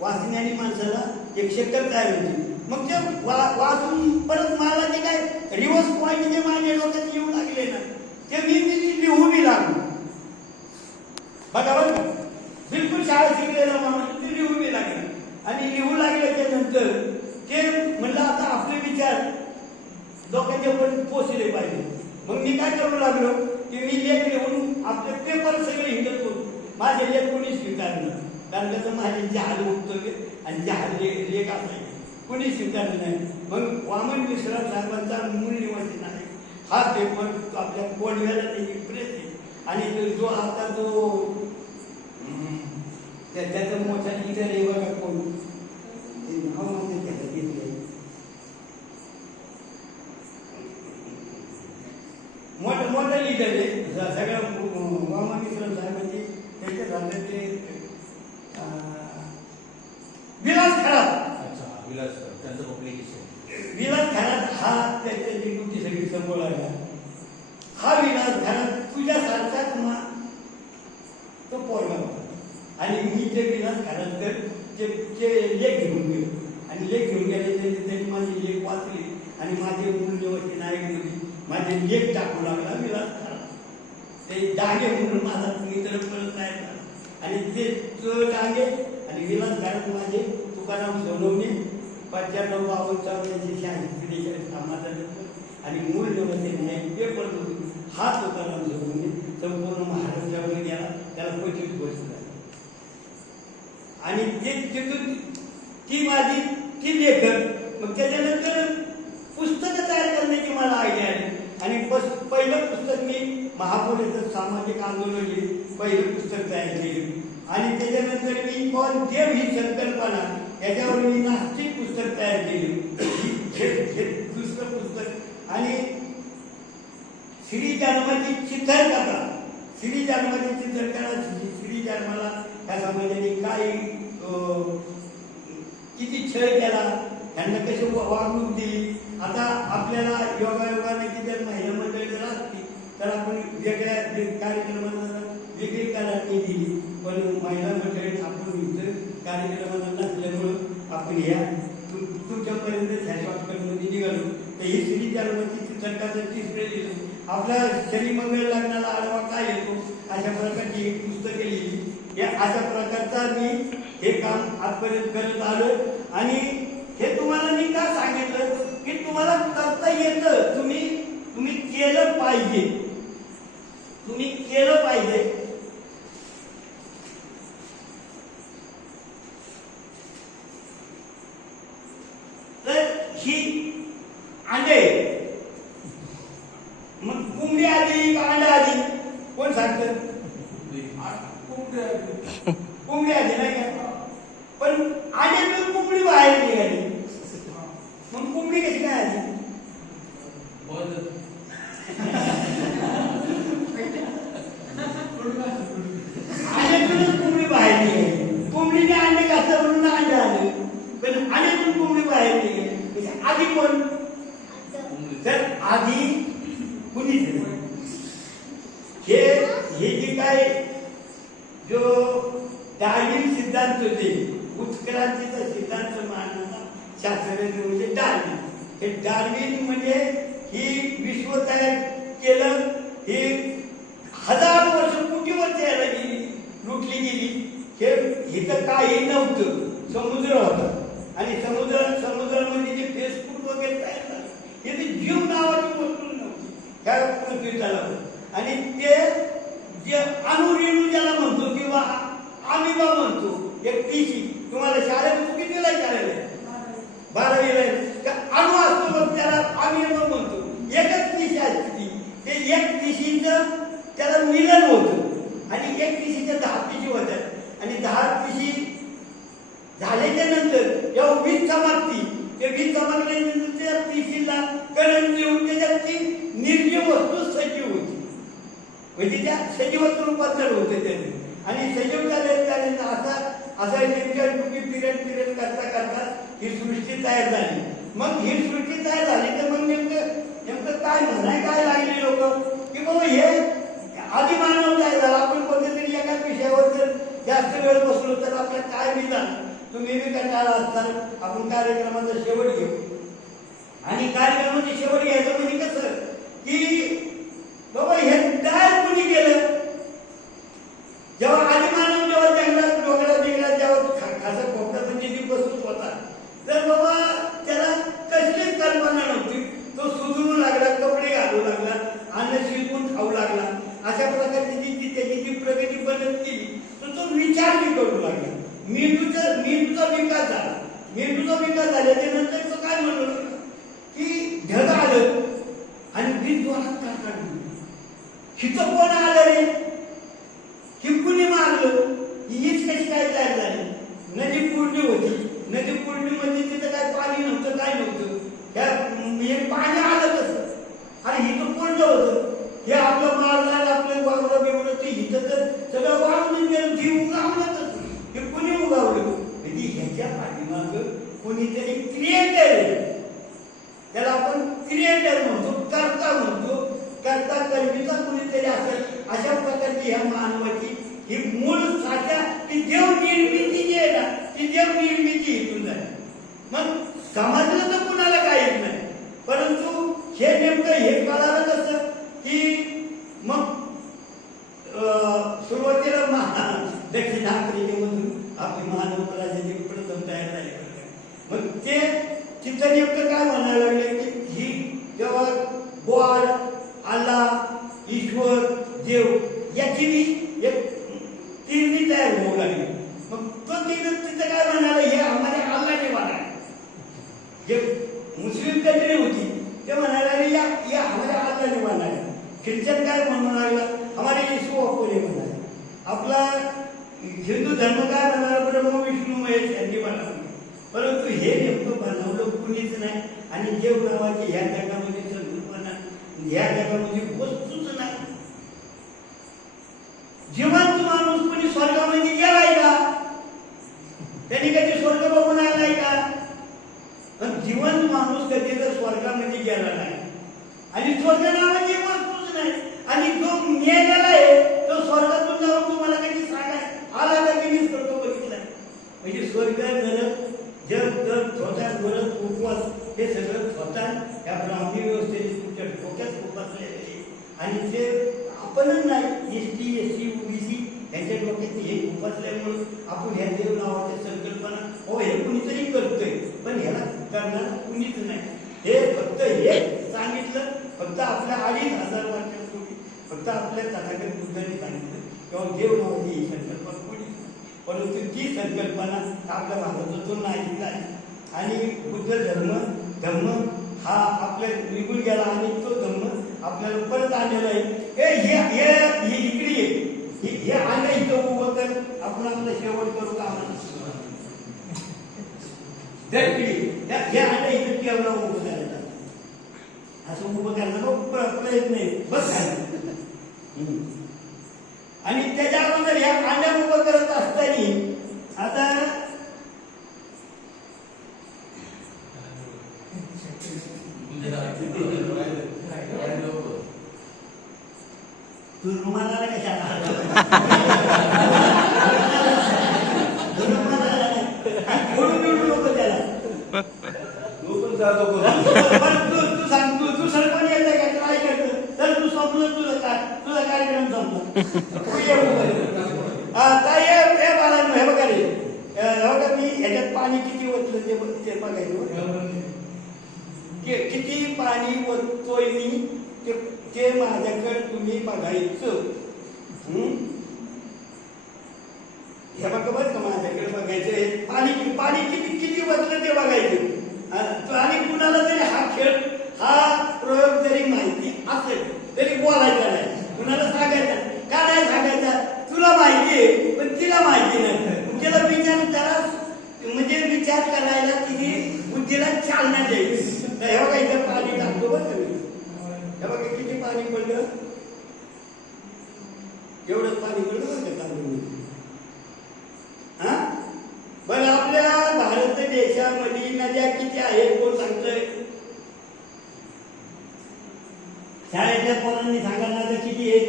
वाचण्याने माणसाला एक शक्कल तयार होते. मग ते वाचून परत मला जे काय रिव्हर्स पॉईंट जे माझ्या डोक्यात येऊ लागले ना, ते मी लिहूनही लागलो. बघा बरं का, बिलकुल शाळा शिकलेला माणूस ते लिहूनही लागले. आणि लिहू लागल्याच्या नंतर ते म्हणलं आता आपले विचार लोकांच्या पर्यंत पोचले पाहिजे. मग मी काय करू लागलो की मी लेख लिहून आपले पेपर सगळे हिंडत होतो. माझे लेख कोणी स्वीकारलं, कारण त्याचं माझे जहाल उत्तर आणि जहाल लेख असायचे, कोणी स्वीकारलं नाही. मग वामन मिश्रा साहेबांचा मूळ निवासी नाही हा पेपर आपल्या कोणव्याला त्याची प्रेस आहे. आणि जो आता जो त्याचं मोठा लिडर आहे बघा, कोण मोठं लिडर आहे सगळ्या वामन मिश्रा साहेबांचे. त्याचे झालं ते विलास खरात. विलास खरात हा त्याच्या निवृत्ती सगळी संपवला. हा विलास खरात तुझ्यासारखाच तो पोरगा होता. आणि मी ते विलास खरातकर ते लेख घेऊन गेलो आणि लेख घेऊन गेले त्यांनी माझे लेख वाचले आणि माझे मूल्यवती नायकमध्ये माझे लेख टाकू लागला विलास खरात. ते डागे म्हणून माझा मित्र परत राहिला आणि ते डागे आणि विलास खरात माझे तुकाराम सोनवणे 95-52 कामाचा आणि मूळ निवडते नाही पेपर हा तुकाराम सोनवणे संपूर्ण महाराष्ट्रावर गेला, त्याला 25 वर्ष झाली. आणि ते तिथून ती माझी ती लेखक. मग त्याच्यानंतर पुस्तकं तयार करण्याची मला आयडिया आली आणि पहिलं पुस्तक मी महापुरुषाचं सामाजिक आंदोलन हे पहिलं पुस्तक तयार केलं. आणि त्याच्यानंतर मी कोण देव ही संकल्पना याच्यावर मी नास्तिक पुस्तक तयार केले, दुसरं पुस्तक. आणि श्री जन्माची चित्रकथा, श्री जन्माची चित्रकथा, श्री जन्माला ह्या समाजाने काय किती छळ केला, त्यांना कशी वागणूक दिली. आता आपल्याला योगायोगाने की जर महिला मंडळी जर असती तर आपण वेगळ्या कार्यक्रमांना वेगळी कालावधी दिली, पण महिला मंडळी आपण इतर कार्यक्रमांना नसल्यामुळं आपण ह्या तुमच्यापर्यंत ह्या शॉर्टकटमध्ये निघालो. तर ही श्री जन्माची चित्रकथा तिसरे लिहिलं. आपल्या शनी मंगळ लग्नाला आडवा काय येतो अशा प्रकारची एक पुस्तकं लिहिली. या अशा प्रकारचा मी हे काम आजपर्यंत करत आलो. आणि हे तुम्हाला मी का सांगितलं की तुम्हाला करता येतं, तुम्ही केलं पाहिजे, तुम्ही केलं पाहिजे. तर ही अंडे, मग कोंबडी आली का अंडा आली कोण सांगतं? कोंबडी आली नाही का? पण अंड्यातून कोंबडी बाहेर निघाली, मग कोंबडी कशी काय आली? अंड्यातूनच कोंबडी बाहेर निघाली. कोंबडीने अंडे घातलं म्हणून अंडे आले, पण अंड्यातून कोंबडी बाहेर निघाली. म्हणजे आधी कोण? तर आधी कुणीच नाही. हे जे काय जो डार्विन सिद्धांत होते, उत्क्रांतीचा सिद्धांत मांडणारा शास्त्रज्ञ म्हणजे डार्विन. हे डार्विन म्हणजे ही विश्व तयार केलं, हे 1000 वर्ष कोटीवर यायला गेली, लुटली गेली. हे इथं काही नव्हतं, समुद्र होता आणि समुद्रामध्ये जे फेसबुक वगैरे तयार झालं, हे जीव नावाची वस्तू नव्हती ह्या पृथ्वी तलावर. आणि ते जे अणुरेणू ज्याला म्हणतो किंवा आमिबा म्हणतो, एक पिशी, तुम्हाला शाळेत कितीला शाळेला 12वीला का अणु असतो मग त्याला आमिबा म्हणतो. एकच पिशी असते ती, ते एक पिशीचं त्याला मिलन होतं आणि एक पिशीच्या 10 पिशी होतात आणि 10 पिशी झाल्याच्या नंतर या वीज समाप्ती, ते वीज समाप्तीनंतर त्या पिशीला करंट देऊन त्याच्यात ती निर्जीव वस्तू सजीव होती, म्हणजे त्या सजीवात रूपांतर होते त्याने. आणि सजीव झाल्यानंतर असा पिरियड करता करता ही सृष्टी तयार झाली. मग ही सृष्टी तयार झाली तर मग नेमकं काय म्हणाय काय लागली लोक की बाबा हे आधी मानव तयार झाला. आपण कोणत्यातरी एका विषयावर जर जास्त वेळ बसलो तर आपल्या काय विधान तुम्ही बी कंटाळा असताना आपण कार्यक्रमाचा शेवट घेऊ. आणि कार्यक्रमाचा शेवट घ्यायचं म्हणजे कसं की बाबा हे तयार कोणी केलं. जेव्हा आधी मानव जेव्हा जंगलात डोंगरात बिंगरात जेव्हा खासा खोपड्यात म्हणजे ती बसत होता तर बाबा त्याला कसलीच कल्पना नव्हती. तो सुधरू लागला, कपडे घालू लागला, अन्न शिजवून खाऊ लागला. अशा प्रकारची त्याची जी प्रगती बनत गेली तर तो विचार बी करू लागला. मेंदूचा विकास झाला. मेंदूचा विकास झाल्याच्या नंतर तो काय म्हणू लागला की ढग आलं आणि वीज जोरात का काढली. हिचं कोण आलं रे, ही कुणी मारलं, हीच कशी काय तयार झाली. नदी पूर्ण होती, नदी पूर्ण म्हणजे तिथं काय पाणी नव्हतं, काय नव्हतं. पाणी आलं कसं आणि हिचं पूर्ण होतं. हे आपलं मारणार आपलं वावरं बिवरं ते हिचं तर सगळं वाळून गेलं. ती उगावलं हे कुणी उगावलं म्हणजे ह्याच्या पाठीमागं कोणीतरी क्रिएटर, त्याला आपण क्रिएटर म्हणतो, कर्ता म्हणतो. कर्ता कर्मीचा कोणीतरी असेल. अशा प्रकारची ह्या मानवाची ही मूळ साध्या की देव निर्मिती जी आहे ना ती देव निर्मिती इथून झाली. मग समजलं तर कुणाला काहीच नाही. परंतु हे नेमकं हे कळालं कसं की मग सुरुवातीला दक्षिण आफ्रिकेमधून आपली मानव प्राजाती प्रथम तयार झाले. मग ते तिथं नेमकं काय म्हणायला लागले की ही जेव्हा गॉड, अल्लाह, ईश्वर, देव याची बी एक तिरणी तयार होऊ लागली. मग तो तिथं काय म्हणाला हे हमारे अल्लाह ने बनाया. जे मुस्लिम कंट्री होती ते म्हणायला लागले या हमारे अल्लाह ने बनाया. ख्रिश्चन काय म्हणू लागला हमारे येशू बापू ने बनाया. आपला हिंदू धर्म काय म्हणाला ब्रह्म विष्णू महेश यांनी बनवलं. परंतु हे नेमकं बनवलं कुणीच नाही. आणि देव नावाची ह्या जगामध्ये संकल्पना ह्या जगामध्ये वस्तूच नाही. जिवंत माणूस कोणी स्वर्गामध्ये गेलाय का, त्यांनी कधी स्वर्ग बघून आलाय का. पण जिवंत माणूस कधी तर स्वर्गामध्ये गेला नाही. आणि स्वर्ग नावाची वस्तूच नाही. आणि जो मेलेला आहे तो स्वर्गातून जाऊन तुम्हाला कधी सांगाय आला का की मीच करतो बघितलाय. म्हणजे स्वर्ग नरक जग जग स्वतः व्रत उपवास हे सगळं स्वतः या ब्राह्मणी व्यवस्थेने तुमच्या डोक्यात उपसलेले. आणि ते आपणच नाही एसटी एससी ओबीसी यांच्या डोक्यात हे उपसल्यामुळे आपण ह्या देव नावाच्या संकल्पना हो हे कुणीतरी करतोय पण ह्याला करणार कुणीच नाही. हे फक्त हे सांगितलं फक्त आपल्या 2500 वर्षापूर्वी फक्त आपल्या तथागत बुद्धांनी सांगितलं किंवा देव नावाची ही संकल्पना कोणी. परंतु ती संकल्पना आपल्या भारतातून नाही आहे. आणि बुद्ध धर्म हा आपल्या निघून गेला आणि तो धर्म आपल्याला परत आलेला आहे. हे इकडे हे आलं इथं उभं कर आपण आपलं शेवट करू का हे आलं इथं केवढा उभं करायचं असं उभं करायचा प्रयत्न आहे बस. आणि त्याच्या अगोदर ह्या आंड्या उभं करत असताना आता तू रुमाला कशाला फोडून बिडू नको त्याला. तू सांग तू सरपंच यायचं काय काय करतं तर तू संपलं तुझा कार्यक्रम संपला. हे बाळांनो हे बघा रे बघा मी ह्याच्यात पाणी किती ओतलं ते बघायचं. किती पाणी ओततोय मी ते माझ्याकडे तुम्ही बघायचं. हे बघा बरं का माझ्याकडे बघायचं पाणी किती ओतलं ते बघायचं. आणि कुणाला जरी हा खेळ हा प्रयोग जरी माहिती असेल तरी बोलायचा नाही, कुणाला सांगायचा का नाही सांगायचा. तुला माहिती आहे पण तिला माहिती नाही. तिला विचार करा म्हणजे विचार करायला तिने बुद्धीला चालना द्यायची. हे बघा इथं पाणी टाकतो बरं का मी. हे बघा किती पाणी पडलं एवढंच पाणी पडलं बरं का तांदूळ. हा बरं आपल्या भारत देशामध्ये नद्या किती आहेत कोण सांगतोय? शाळेच्या पोरांनी सांगा नद्या किती आहेत?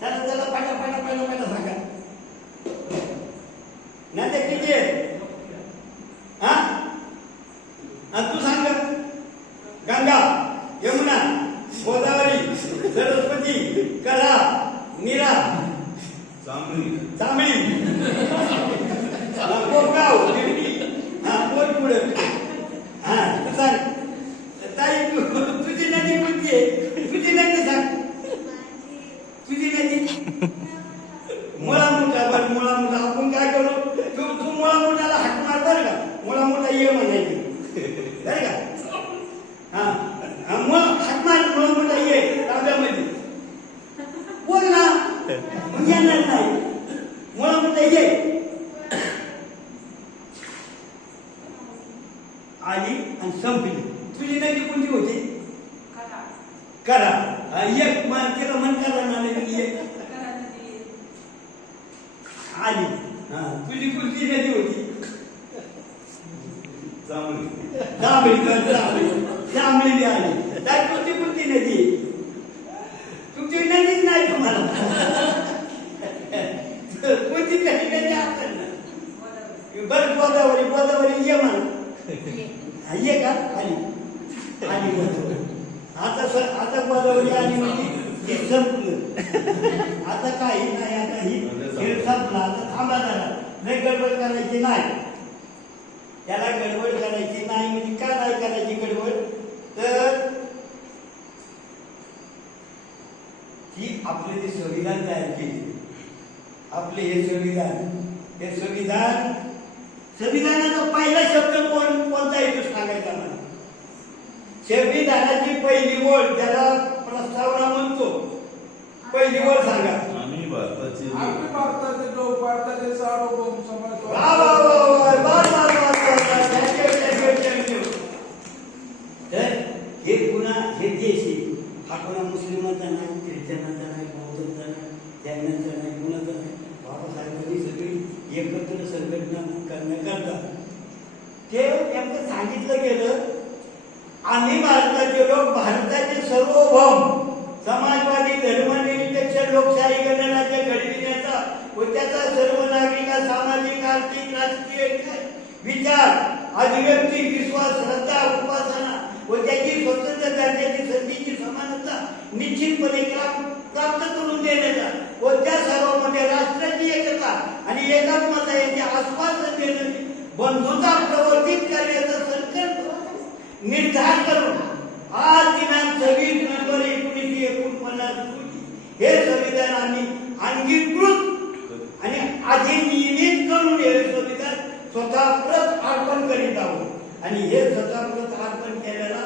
त्याला पाटा सांगा. नद्या किती आहेत? हा, तू सांग. गंगा, यमुना, गोदावरी, सरस्वती, कला, नीरा, चांबळी, कोरगाव, दिंडी. बोल पुढे. तू सांग. ताई तुझी नदी कोणती आहे? तुझी नदी सांग. तुझी नदी मुळा मोठा. बरं मुळा मोठा आपण काय करू? तू मुळा मोठाला हाक मार बरं का. मुळा मोठा ये म्हणायची बरं का. मुळा हाक मार. मुळा मोठा ये ताब्यामध्ये बोल ना. मग येणार नाही. मुळा मोठा ये आली आणि संपली. तुझी नदी कोणती होती? करा. एक तिला मन करा ना आली. तुझी कोणती नदी होती? जांभळी आली. काय कोणती नदी? तुमची नदीच नाही तुम्हाला. कोणती नदी आपण बरं गोदावरी ये म्हणा. ये का? आली गोदावरी. आता गोदावरी आली म्हणजे हे संपलं. आता काही नाही. आता ही खेळ संपला. आता थांबा जरा. नाही गडबड करायची नाही. त्याला गडबड करायची नाही. म्हणजे का नाही करायची गडबड? तर ही आपले जे संविधान तयार केले, आपले हे संविधानाचा पहिला शब्द कोणता येतो सांगायचा मला? संविधानाची पहिली ओळ ज्याला प्रस्तावना म्हणतो. पहिली ओळ सांगा. आम्ही भारताचे सार्वभौम समाज. तर हे पुन्हा हे देश हा कोणा मुस्लिमांचा नाही, ख्रिश्चनांचा नाही, बौद्धांचा नाही, जैनांचा नाही, कुणाचा नाही. बाबासाहेबांनी सगळी एकत्र संघटना करण्याकरता ते नेमकं सांगितलं गेलं. आम्ही भारताचे लोक भारताचे सार्वभौम समाजवादी धर्मनिरपेक्ष लोकशाही गणराज्य घडविण्याचा व त्याचा सर्व नागरिका सामाजिक आर्थिक राजकीय विचार अभिव्यक्ती विश्वास श्रद्धा उपासना व त्याची स्वतंत्र दर्जाची संधीची समानता निश्चितपणे प्राप्त करून देण्याचा व त्या सर्वांमध्ये राष्ट्राची एकता आणि एकात्मता यांचे आश्वासन देणे बंधुता प्रवर्तित करण्याचा संकल्प निर्धार करून आज दिनांक 26 नोव्हेंबर 1949 रोजी हे संविधान आम्ही अंगीकृत आणि अधिनियमित करून हे संविधान स्वतः प्रत अर्पण करीत आहोत. आणि हे स्वतः प्रत अर्पण केलेला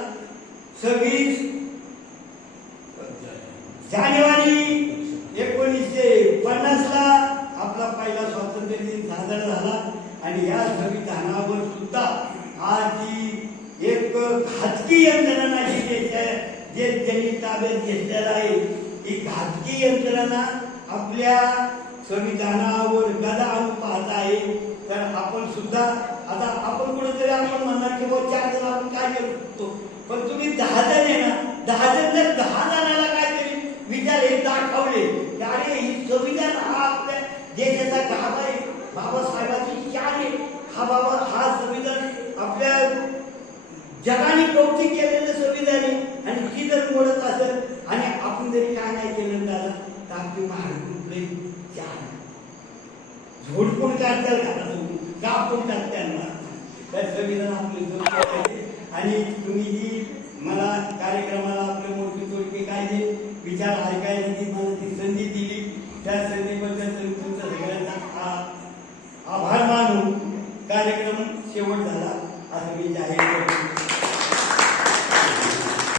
26 जानेवारी 1950 ला आपला पहिला स्वातंत्र्य दिन साजरा झाला. आणि या संविधानावर सुद्धा आज एक घातकी यंत्रणा जे त्यांनी ताब्यात घेतलेला आहे, ही घातकी यंत्रणा आपल्या संविधानावर गदा आणून पाहत आहे. तर आपण सुद्धा आता आपण कुठेतरी आपण म्हणणार की बाबा 4 जण आपण काय करू शकतो, पण तुम्ही 10 जण आहे ना, 10 जण जर 10 जणाला काहीतरी विचार हे दाखवले की अरे ही संविधान हा आपल्या देशाचा गाभा आहे, बाबासाहेबांची शान आहे, हा संविधान आपल्या जगाने कौतिक केलेलं संविधान आहे. आणि ती जर मोडत असेल आणि आपण जरी काय नाही केलं तर आपली महाराष्ट्रातले झोडपून काढतात कापून टाकतात. तर संविधान आपले आणि तुम्ही जी मला कार्यक्रमाला आपले मोठी तोडके कायदे विचार ऐकायला जी मला ती संधी दिली, त्या संधीबद्दल तुमचा सगळ्यांचा आभार मानून कार्यक्रम शेवट झाला असं मी जाहीर